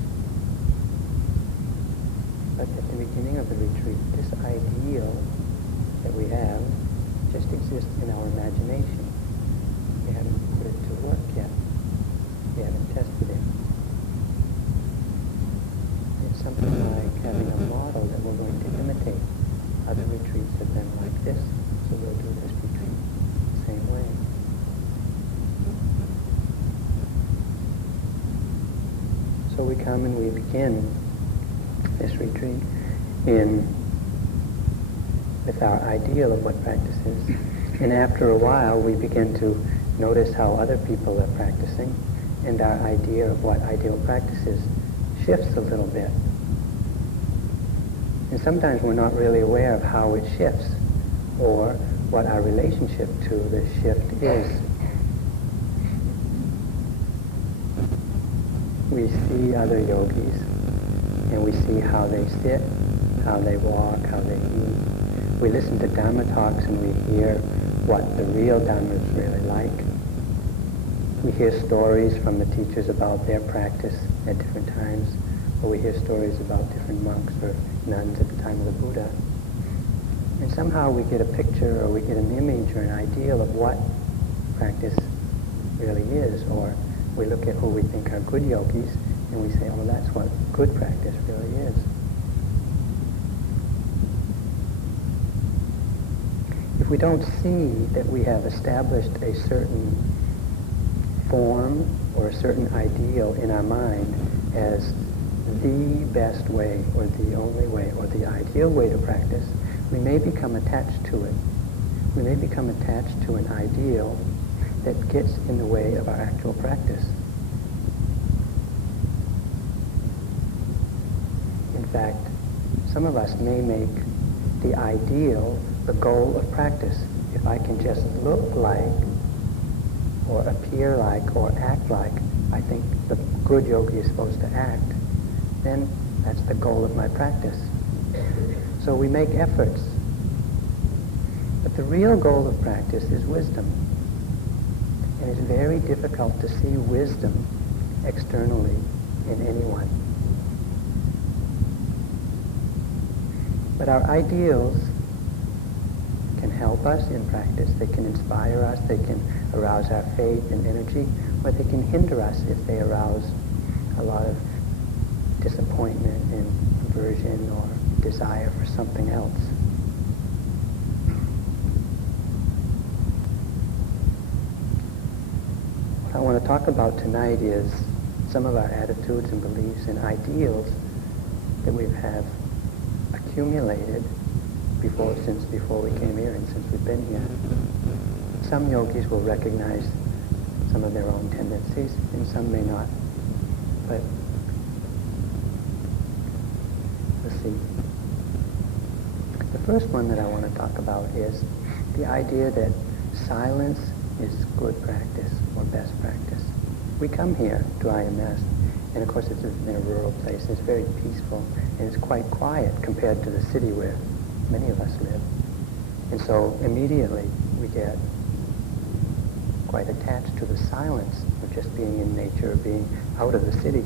But at the beginning of the retreat, this ideal that we have just exists in our imagination. We haven't put it to work yet. We haven't tested it. It's something like having a model that we're going to imitate. Other retreats have been like this, so we'll do this retreat the same way. So we come and we begin this retreat with our ideal of what practice is. And after a while, we begin to notice how other people are practicing, and our idea of what ideal practice is shifts a little bit. And sometimes we're not really aware of how it shifts, or what our relationship to the shift is. We see other yogis, and we see how they sit, how they walk, how they eat. We listen to Dharma talks and we hear what the real Dharma is really like. We hear stories from the teachers about their practice at different times, or we hear stories about different monks or nuns at the time of the Buddha. And somehow we get a picture, or we get an image or an ideal of what practice really is, or we look at who we think are good yogis, and we say, oh, that's what good practice really is. If we don't see that we have established a certain form or a certain ideal in our mind as the best way or the only way or the ideal way to practice, we may become attached to it. We may become attached to an ideal that gets in the way of our actual practice. In fact, some of us may make the ideal the goal of practice. If I can just look like, or appear like, or act like I think the good yogi is supposed to act, then that's the goal of my practice. So we make efforts. But the real goal of practice is wisdom. And it's very difficult to see wisdom externally in anyone. But our ideals can help us in practice. They can inspire us. They can arouse our faith and energy, or they can hinder us if they arouse a lot of disappointment and aversion or desire for something else. What I want to talk about tonight is some of our attitudes and beliefs and ideals that we have accumulated since before we came here and since we've been here. Some yogis will recognize some of their own tendencies, and some may not. But let's see. The first one that I want to talk about is the idea that silence is good practice or best practice. We come here to IMS And of course it's in a rural place, it's very peaceful, and it's quite quiet compared to the city where many of us live. And so immediately we get quite attached to the silence of just being in nature, being out of the city.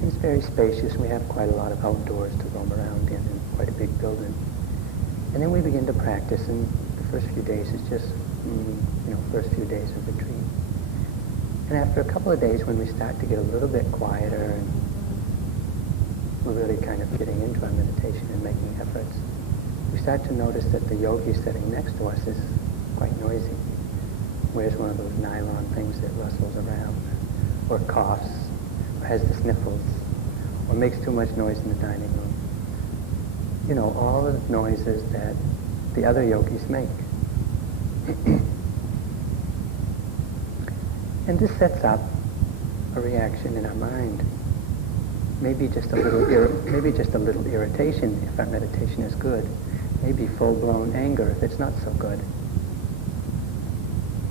And it's very spacious. We have quite a lot of outdoors to roam around in, and quite a big building. And then we begin to practice, and the first few days is just, first few days of retreat. And after a couple of days, when we start to get a little bit quieter and we're really kind of getting into our meditation and making efforts, we start to notice that the yogi sitting next to us is quite noisy. Wears one of those nylon things that rustles around, or coughs, or has the sniffles, or makes too much noise in the dining room. All the noises that the other yogis make. And this sets up a reaction in our mind. Maybe just a little irritation if our meditation is good. Maybe full-blown anger if it's not so good.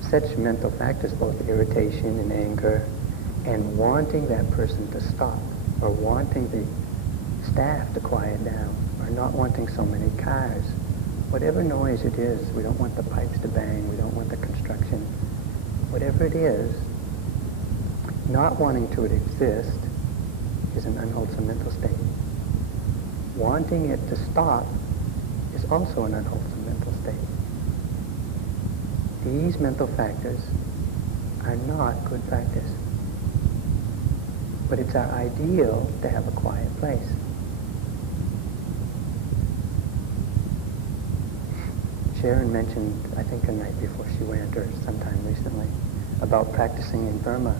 Such mental factors, both irritation and anger, and wanting that person to stop, or wanting the staff to quiet down, or not wanting so many cars. Whatever noise it is, we don't want the pipes to bang, we don't want the construction. Whatever it is, not wanting to exist is an unwholesome mental state. Wanting it to stop is also an unwholesome mental state. These mental factors are not good practice. But it's our ideal to have a quiet place. Sharon mentioned, I think a night before she went, or sometime recently, about practicing in Burma.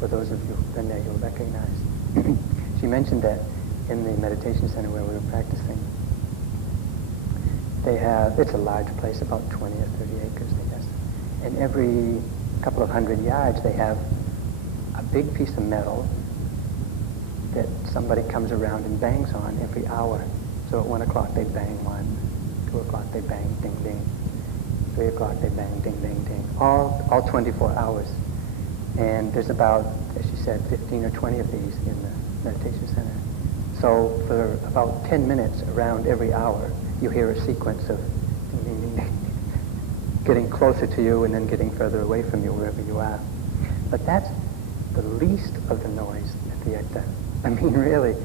For those of you who've been there, you'll recognize. She mentioned that in the meditation center where we were practicing, it's a large place, about 20 or 30 acres, I guess. And every couple of hundred yards, they have a big piece of metal that somebody comes around and bangs on every hour. So at 1 o'clock they bang one, 2 o'clock they bang, ding, ding. 3 o'clock they bang, ding, ding, ding. All 24 hours. And there's about, as she said, 15 or 20 of these in the meditation center. So for about 10 minutes around every hour, you hear a sequence of ding, ding, ding, ding, getting closer to you and then getting further away from you wherever you are. But that's the least of the noise at the yetta. I mean, really,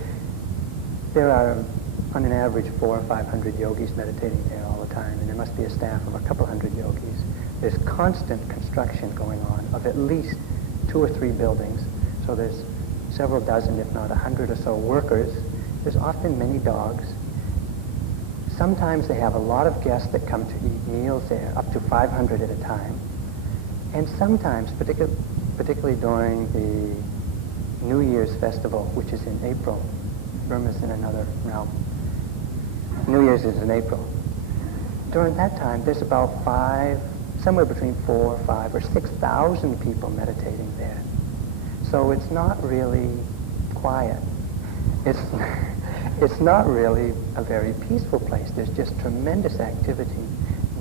there are, on an average, 400 or 500 yogis meditating there all the time, and there must be a staff of a couple hundred yogis. There's constant construction going on of at least 2 or 3 buildings, so there's several dozen, if not 100 or so workers. There's often many dogs. Sometimes they have a lot of guests that come to eat meals there, up to 500 at a time. And sometimes, particularly during the New Year's festival, which is in April, Burma's in another realm. New Year's is in April. During that time, there's about somewhere between 4,000 or 5,000 or 6,000 people meditating there. So it's not really quiet. It's not really a very peaceful place. There's just tremendous activity,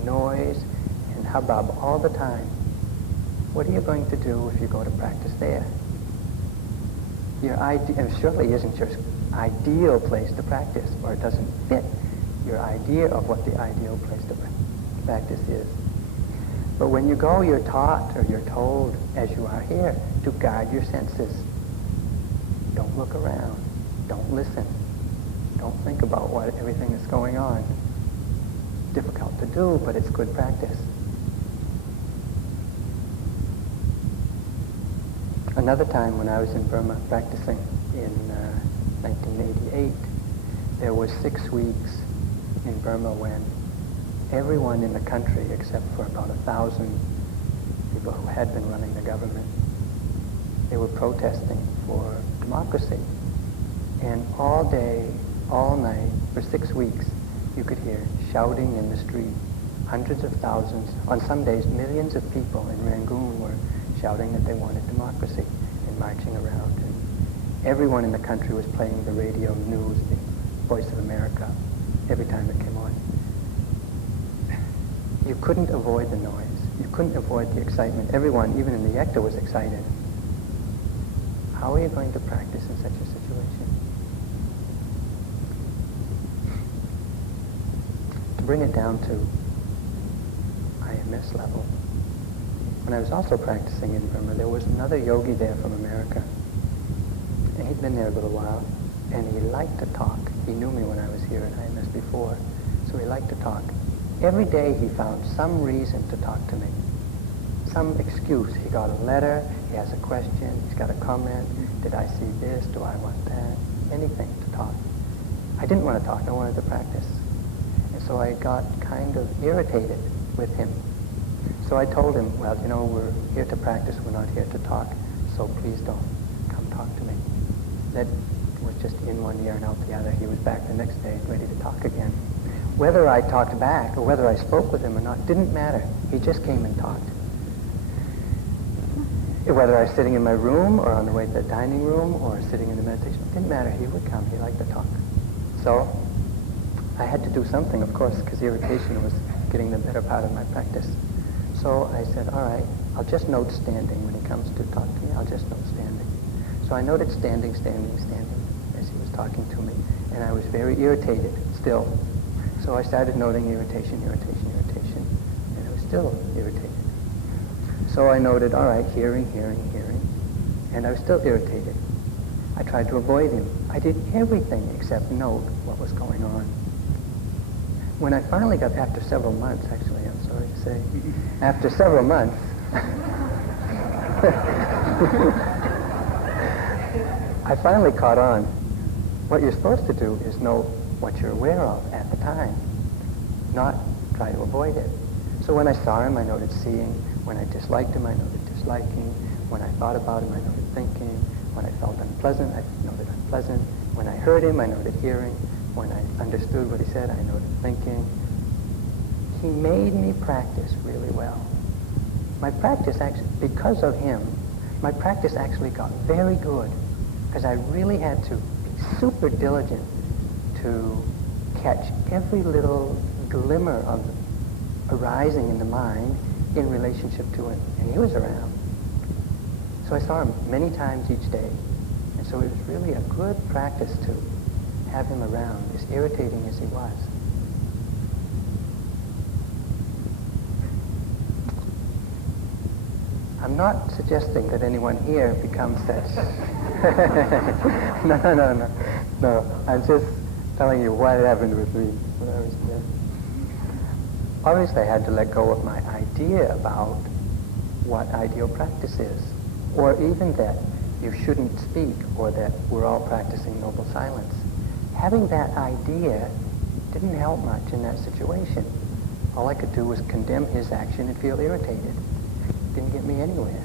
noise, and hubbub all the time. What are you going to do if you go to practice there? It surely isn't your ideal place to practice, or it doesn't fit your idea of what the ideal place to practice is. But when you go, you're taught, or you're told, as you are here, to guard your senses. Don't look around. Don't listen. Don't think about everything that's going on. Difficult to do, but it's good practice. Another time when I was in Burma practicing in 1988, there was 6 weeks in Burma when everyone in the country, except for about 1,000 people who had been running the government, they were protesting for democracy. And all day, all night, for 6 weeks, you could hear shouting in the street. Hundreds of thousands, on some days millions of people in Rangoon were shouting that they wanted democracy and marching around. And everyone in the country was playing the radio news, the Voice of America, every time it came on. You couldn't avoid the noise. You couldn't avoid the excitement. Everyone, even in the yekta, was excited. How are you going to practice in such a situation? To bring it down to IMS level, when I was also practicing in Burma, there was another yogi there from America. And he'd been there a little while, and he liked to talk. He knew me when I was here at IMS before, so he liked to talk. Every day he found some reason to talk to me, some excuse. He got a letter, he has a question, he's got a comment, did I see this, do I want that, anything to talk. I didn't want to talk, I wanted to practice. And so I got kind of irritated with him. So I told him, well, you know, we're here to practice, we're not here to talk, so please don't come talk to me. That was just in one ear and out the other. He was back the next day, ready to talk again. Whether I talked back or whether I spoke with him or not, didn't matter. He just came and talked. Whether I was sitting in my room or on the way to the dining room or sitting in the meditation, didn't matter. He would come. He liked to talk. So I had to do something, of course, because irritation was getting the better part of my practice. So I said, all right, I'll just note standing. When he comes to talk to me, I'll just note standing. So I noted standing, standing, standing as he was talking to me. And I was very irritated still. So I started noting irritation, irritation, irritation. And I was still irritated. So I noted, all right, hearing, hearing, hearing. And I was still irritated. I tried to avoid him. I did everything except note what was going on. When I finally got, after several months, actually, I'm sorry to say, after several months, I finally caught on. What you're supposed to do is know what you're aware of at the time, not try to avoid it. So when I saw him, I noted seeing. When I disliked him, I noted disliking. When I thought about him, I noted thinking. When I felt unpleasant, I noted unpleasant. When I heard him, I noted hearing. When I understood what he said, I noted thinking. He made me practice really well. My practice actually, because of him, my practice actually got very good, because I really had to be super diligent to catch every little glimmer of arising in the mind in relationship to him. And he was around. So I saw him many times each day. And so it was really a good practice to have him around, as irritating as he was. I'm not suggesting that anyone here becomes such. No. I'm just telling you what happened with me when I was there. Obviously, I had to let go of my idea about what ideal practice is, or even that you shouldn't speak, or that we're all practicing noble silence. Having that idea didn't help much in that situation. All I could do was condemn his action and feel irritated. It didn't get me anywhere.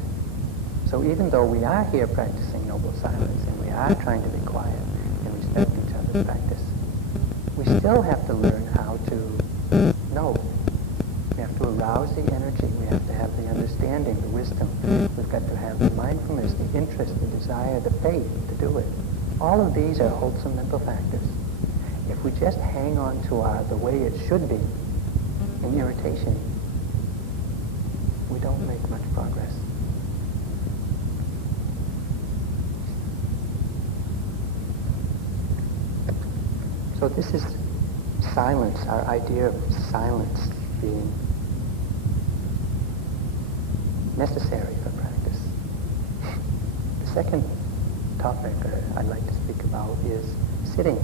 So even though we are here practicing noble silence, and we are trying to be quiet and respect each other's practice, we still have to learn how to know. We have to arouse the energy. We have to have the understanding, the wisdom. We've got to have the mindfulness, the interest, the desire, the faith to do it. All of these are wholesome mental factors. If we just hang on to the way it should be in irritation, we don't make much progress. So this is silence, our idea of silence being necessary for practice. The second topic I'd like to speak about is sitting.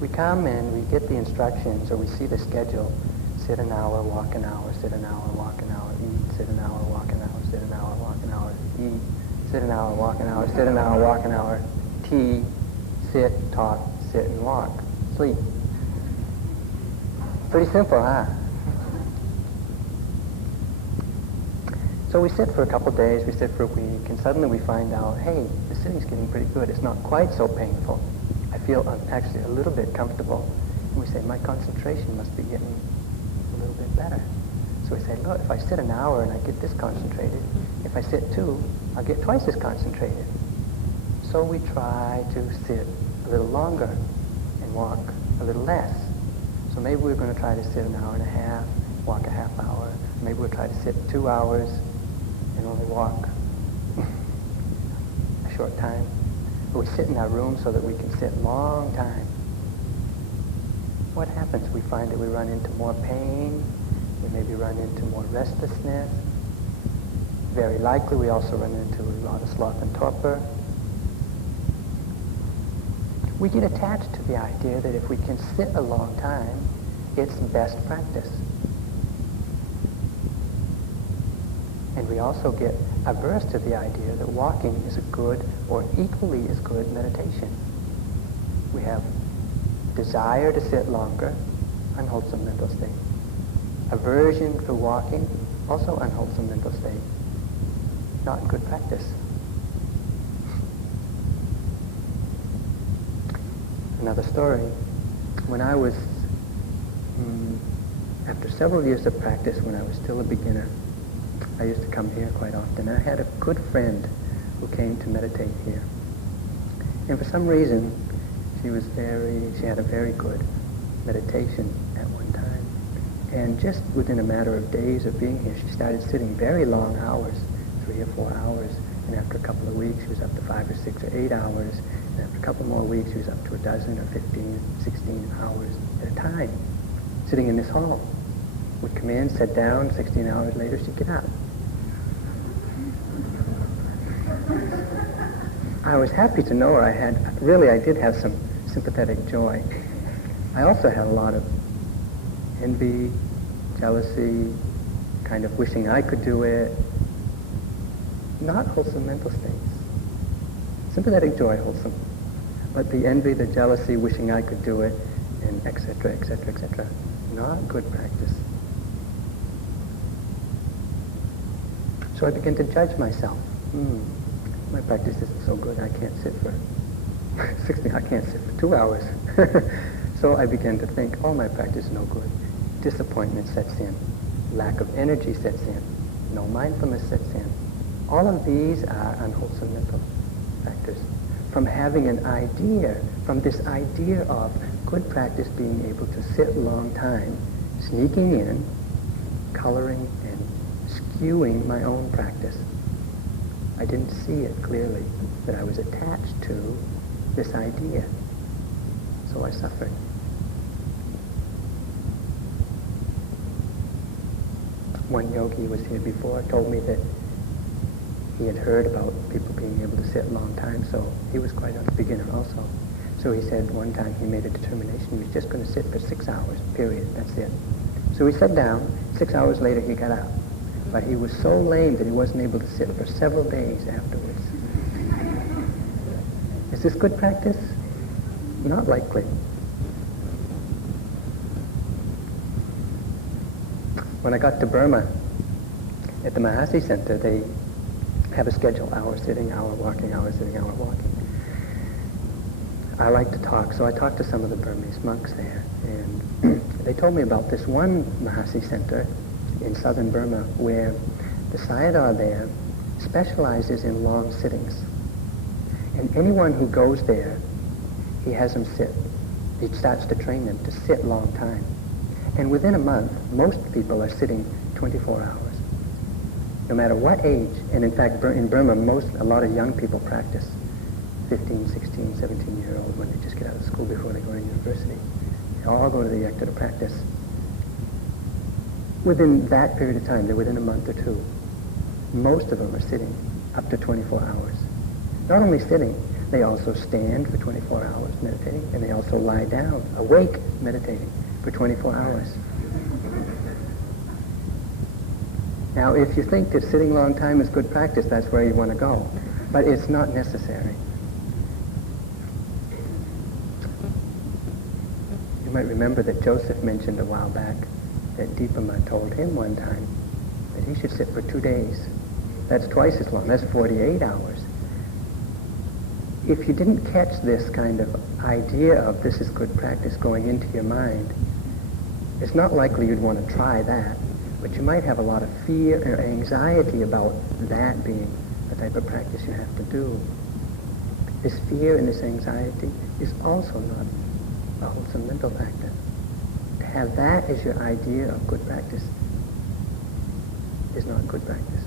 We come and we get the instructions, or we see the schedule: sit an hour, walk an hour, sit an hour, walk an hour, eat, sit an hour, walk an hour, sit an hour, walk an hour, eat, sit an hour, walk an hour, sit an hour, walk an hour, tea, sit, talk, sit and walk, sleep. Pretty simple, huh? So we sit for a couple days, we sit for a week, and suddenly we find out, hey, the sitting's getting pretty good. It's not quite so painful. I feel actually a little bit comfortable. And we say, my concentration must be getting a little bit better. So we say, look, if I sit an hour and I get this concentrated, if I sit 2, I'll get twice as concentrated. So we try to sit a little longer and walk a little less. So maybe we're going to try to sit an hour and a half, walk a half hour, Maybe we'll try to sit 2 hours and only walk a short time. Or we sit in our room so that we can sit long time. What happens? We find that we run into more pain. We maybe run into more restlessness. Very likely we also run into a lot of sloth and torpor. We get attached to the idea that if we can sit a long time, it's best practice. And we also get averse to the idea that walking is a good or equally as good meditation. We have desire to sit longer, unwholesome mental state. Aversion for walking, also unwholesome mental state. Not good practice. Another story. When I was, after several years of practice, when I was still a beginner, I used to come here quite often. I had a good friend who came to meditate here. And for some reason, she had a very good meditation at one time. And just within a matter of days of being here, she started sitting very long hours, 3 or 4 hours. And after a couple of weeks, she was up to 5 or 6 or 8 hours. And after a couple more weeks, she was up to a dozen or 15, 16 hours at a time, sitting in this hall. Would come in, sit down, 16 hours later, she'd get up. I was happy to know her. I did have some sympathetic joy. I also had a lot of envy, jealousy, kind of wishing I could do it. Not wholesome mental states. Sympathetic joy, wholesome. But the envy, the jealousy, wishing I could do it, and etc., etc., etc. Not good practice. So I began to judge myself. My practice isn't so good. I can't sit for 16. I can't sit for 2 hours. So I began to think, oh, my practice is no good. Disappointment sets in. Lack of energy sets in. No mindfulness sets in. All of these are unwholesome mental factors. From having an idea, from this idea of good practice being able to sit a long time, sneaking in, coloring and skewing my own practice. I didn't see it clearly, that I was attached to this idea. So I suffered. One yogi was here before, told me that he had heard about people being able to sit a long time, so he was quite a beginner also. So he said one time he made a determination he was just going to sit for 6 hours, period, that's it. So he sat down, 6 hours later he got up. But he was so lame that he wasn't able to sit for several days afterwards. Is this good practice? Not likely. When I got to Burma, at the Mahasi Center, they have a schedule, hour sitting, hour walking, hour sitting, hour walking. I like to talk, so I talked to some of the Burmese monks there, and they told me about this one Mahasi Center in southern Burma, where the Sayadaw there specializes in long sittings. And anyone who goes there, he has them sit. He starts to train them to sit long time. And within a month, most people are sitting 24 hours, no matter what age. And in fact, in Burma, a lot of young people practice, 15, 16, 17-year-olds, when they just get out of school before they go to university. They all go to the yekta to practice. Within that period of time, they're within a month or two, most of them are sitting up to 24 hours. Not only sitting, they also stand for 24 hours meditating, and they also lie down, awake, meditating for 24 hours. Now, if you think that sitting a long time is good practice, that's where you want to go. But it's not necessary. You might remember that Joseph mentioned a while back that Deepama told him one time that he should sit for 2 days. That's twice as long. That's 48 hours. If you didn't catch this kind of idea of this is good practice going into your mind, it's not likely you'd want to try that, but you might have a lot of fear or anxiety about that being the type of practice you have to do. This fear and this anxiety is also not a wholesome mental factor. To have that as your idea of good practice is not good practice.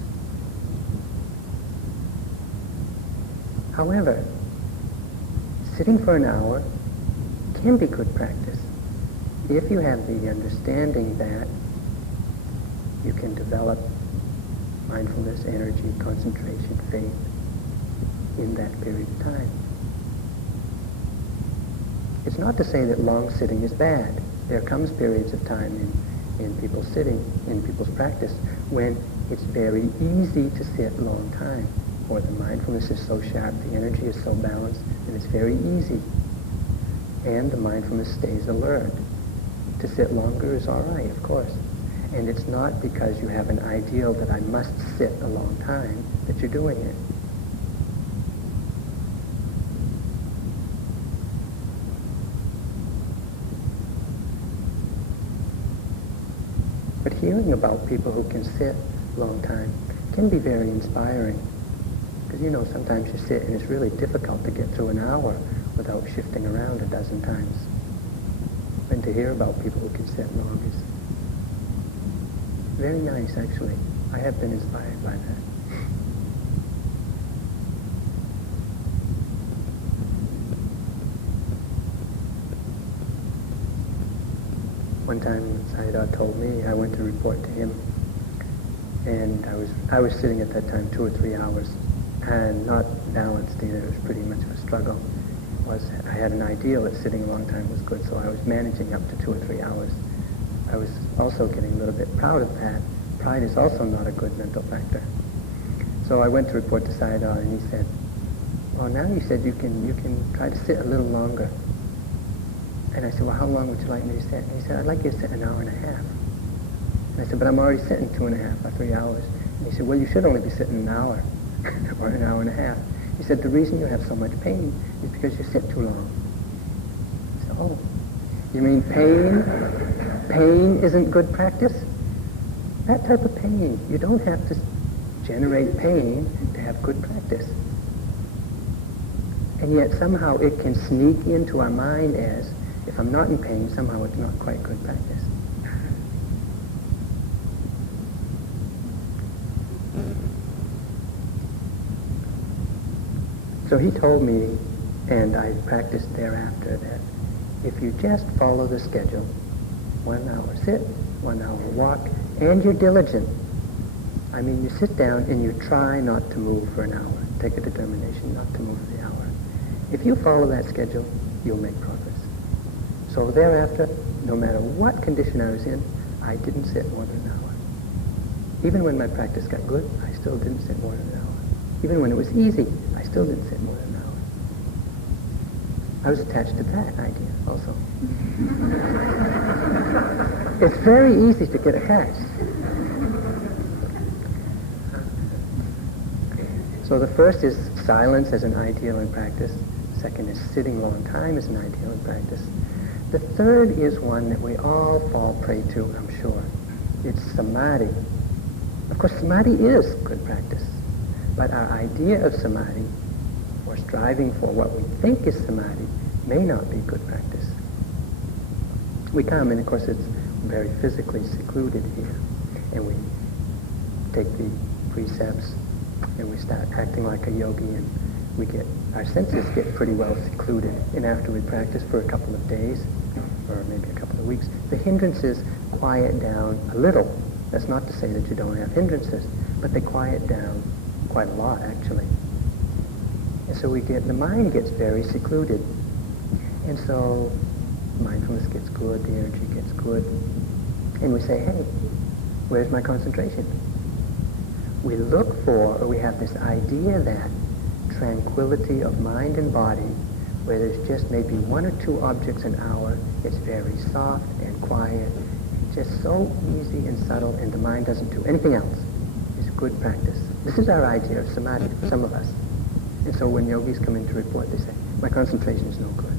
However, sitting for an hour can be good practice if you have the understanding that you can develop mindfulness, energy, concentration, faith in that period of time. It's not to say that long sitting is bad. There comes periods of time in people's sitting, in people's practice, when it's very easy to sit a long time, or the mindfulness is so sharp, the energy is so balanced, and it's very easy. And the mindfulness stays alert. To sit longer is all right, of course. And it's not because you have an ideal that I must sit a long time that you're doing it. But hearing about people who can sit a long time can be very inspiring. Because, you know, sometimes you sit and it's really difficult to get through an hour without shifting around a dozen times. And to hear about people who can sit long is very nice, actually. I have been inspired by that. One time Sayadaw told me, I went to report to him, and I was sitting at that time 2 or 3 hours, and not balanced either. It was pretty much a struggle. I had an ideal that sitting a long time was good, so I was managing up to 2 or 3 hours. I was also getting a little bit proud of that. Pride is also not a good mental factor. So I went to report to Sayadaw, and he said, well, now you said you can try to sit a little longer. And I said, well, how long would you like me to sit? And he said, I'd like you to sit an hour and a half. And I said, but I'm already sitting 2.5 or 3 hours. And he said, well, you should only be sitting an hour or an hour and a half. He said, the reason you have so much pain is because you sit too long. I said, oh, you mean pain isn't good practice? That type of pain, you don't have to generate pain to have good practice. And yet somehow it can sneak into our mind as, if I'm not in pain, somehow it's not quite good practice. So he told me, and I practiced thereafter, that if you just follow the schedule, 1 hour sit, 1 hour walk, and you're diligent. I mean, you sit down and you try not to move for an hour. Take a determination not to move for the hour. If you follow that schedule, you'll make progress. So thereafter, no matter what condition I was in, I didn't sit more than an hour. Even when my practice got good, I still didn't sit more than an hour. Even when it was easy, I still didn't sit more than an hour. I was attached to that idea also. It's very easy to get attached. So the first is silence as an ideal in practice. Second is sitting long time as an ideal in practice. The third is one that we all fall prey to, I'm sure. It's samadhi. Of course, samadhi is good practice. But our idea of samadhi, or striving for what we think is samadhi, may not be good practice. We come, and of course it's very physically secluded here, and we take the precepts, and we start acting like a yogi, and our senses get pretty well secluded. And after we practice for a couple of days, or maybe a couple of weeks, the hindrances quiet down a little. That's not to say that you don't have hindrances, but they quiet down quite a lot, actually. And so the mind gets very secluded. And so mindfulness gets good, the energy gets good. And we say, hey, where's my concentration? We look for, or we have this idea that tranquility of mind and body, where there's just maybe 1 or 2 objects an hour, it's very soft and quiet, just so easy and subtle, and the mind doesn't do anything else. It's good practice. This is our idea of samadhi for some of us. And so when yogis come in to report, they say, my concentration is no good.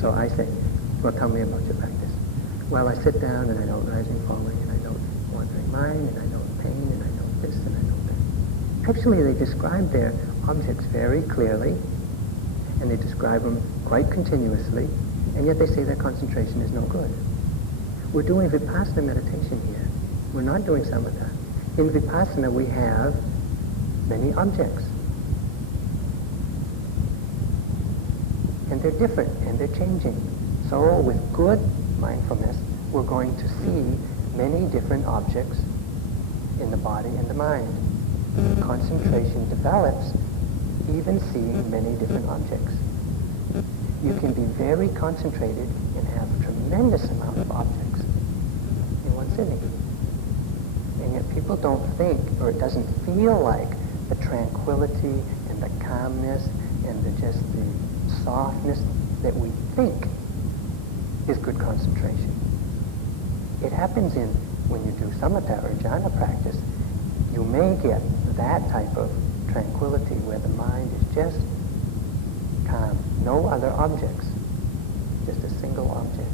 So I say, well, tell me about your practice. Well, I sit down and I know rising, falling, and I know wandering mind, and I know pain, and I know this, and I know that. Actually, they describe their objects very clearly, and they describe them quite continuously, and yet they say their concentration is no good. We're doing vipassana meditation here. We're not doing samatha. In Vipassana we have many objects. And they're different and they're changing. So with good mindfulness, we're going to see many different objects in the body and the mind. Concentration develops even seeing many different objects. You can be very concentrated and have a tremendous amount of objects in one sitting. And yet people don't think, or it doesn't feel like, the tranquility and the calmness and the softness that we think is good concentration. It happens when you do samatha or jhana practice, you may get that type of tranquility where the mind is just calm, no other objects, just a single object.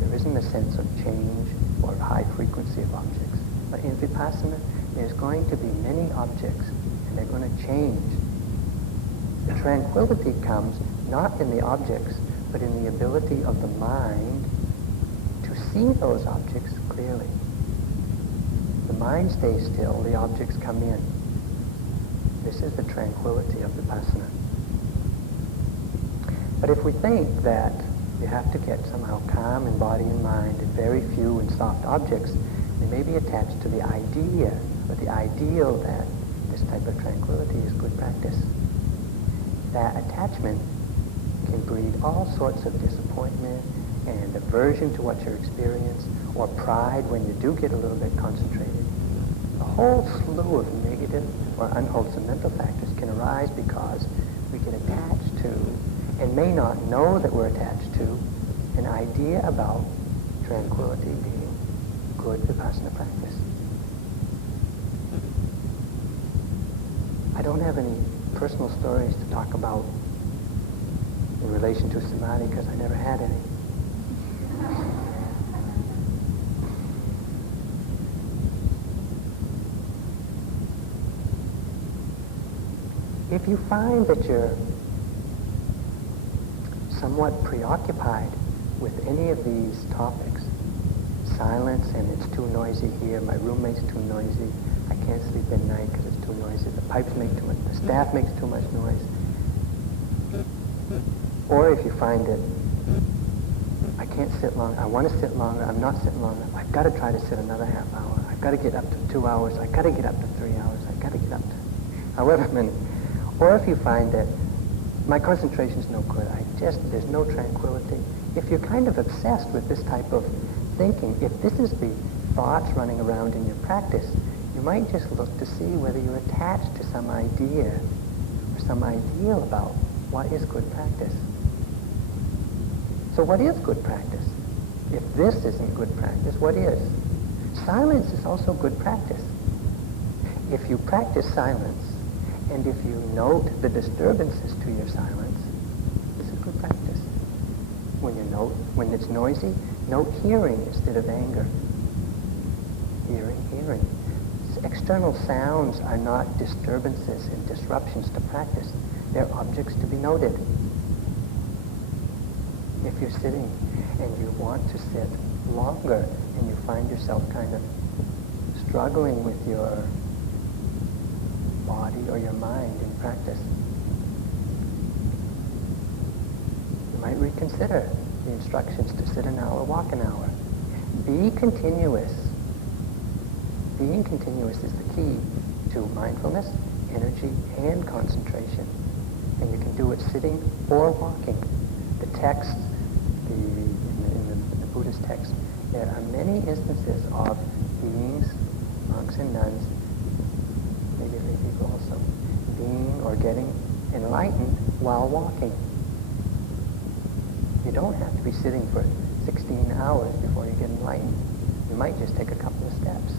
There isn't a sense of change or high frequency of objects. But in Vipassana, there's going to be many objects, and they're going to change. The tranquility comes not in the objects, but in the ability of the mind to see those objects clearly. The mind stays still, the objects come in. This is the tranquility of Vipassana. But if we think that you have to get somehow calm in body and mind and very few and soft objects, they may be attached to the idea or the ideal that this type of tranquility is good practice. That attachment can breed all sorts of disappointment and aversion to what you experience, or pride when you do get a little bit concentrated. A whole slew of negative or unwholesome mental factors can arise because we get attached to, and may not know that we're attached to, an idea about tranquility being good Vipassana practice. I don't have any personal stories to talk about in relation to samadhi because I never had any. If you find that you're somewhat preoccupied with any of these topics, silence and it's too noisy here, my roommate's too noisy, I can't sleep at night because it's too noisy, the pipes make too much, the staff makes too much noise. Or if you find that I can't sit long, I want to sit longer, I'm not sitting long enough, I've got to try to sit another half hour, I've got to get up to 2 hours, I've got to get up to 3 hours, I've got to get up to however many. Or if you find that my concentration's no good, there's no tranquility. If you're kind of obsessed with this type of thinking, if this is the thoughts running around in your practice, you might just look to see whether you're attached to some idea or some ideal about what is good practice. So what is good practice? If this isn't good practice, what is? Silence is also good practice. If you practice silence, and if you note the disturbances to your silence, this is good practice. When it's noisy, note hearing instead of anger. Hearing. External sounds are not disturbances and disruptions to practice. They're objects to be noted. If you're sitting and you want to sit longer and you find yourself kind of struggling with your body or your mind in practice, you might reconsider the instructions to sit an hour, walk an hour. Be continuous. Being continuous is the key to mindfulness, energy, and concentration. And you can do it sitting or walking. The text, in the Buddhist text, there are many instances of beings, monks and nuns, maybe lay people also, being or getting enlightened while walking. You don't have to be sitting for 16 hours before you get enlightened. You might just take a couple of steps.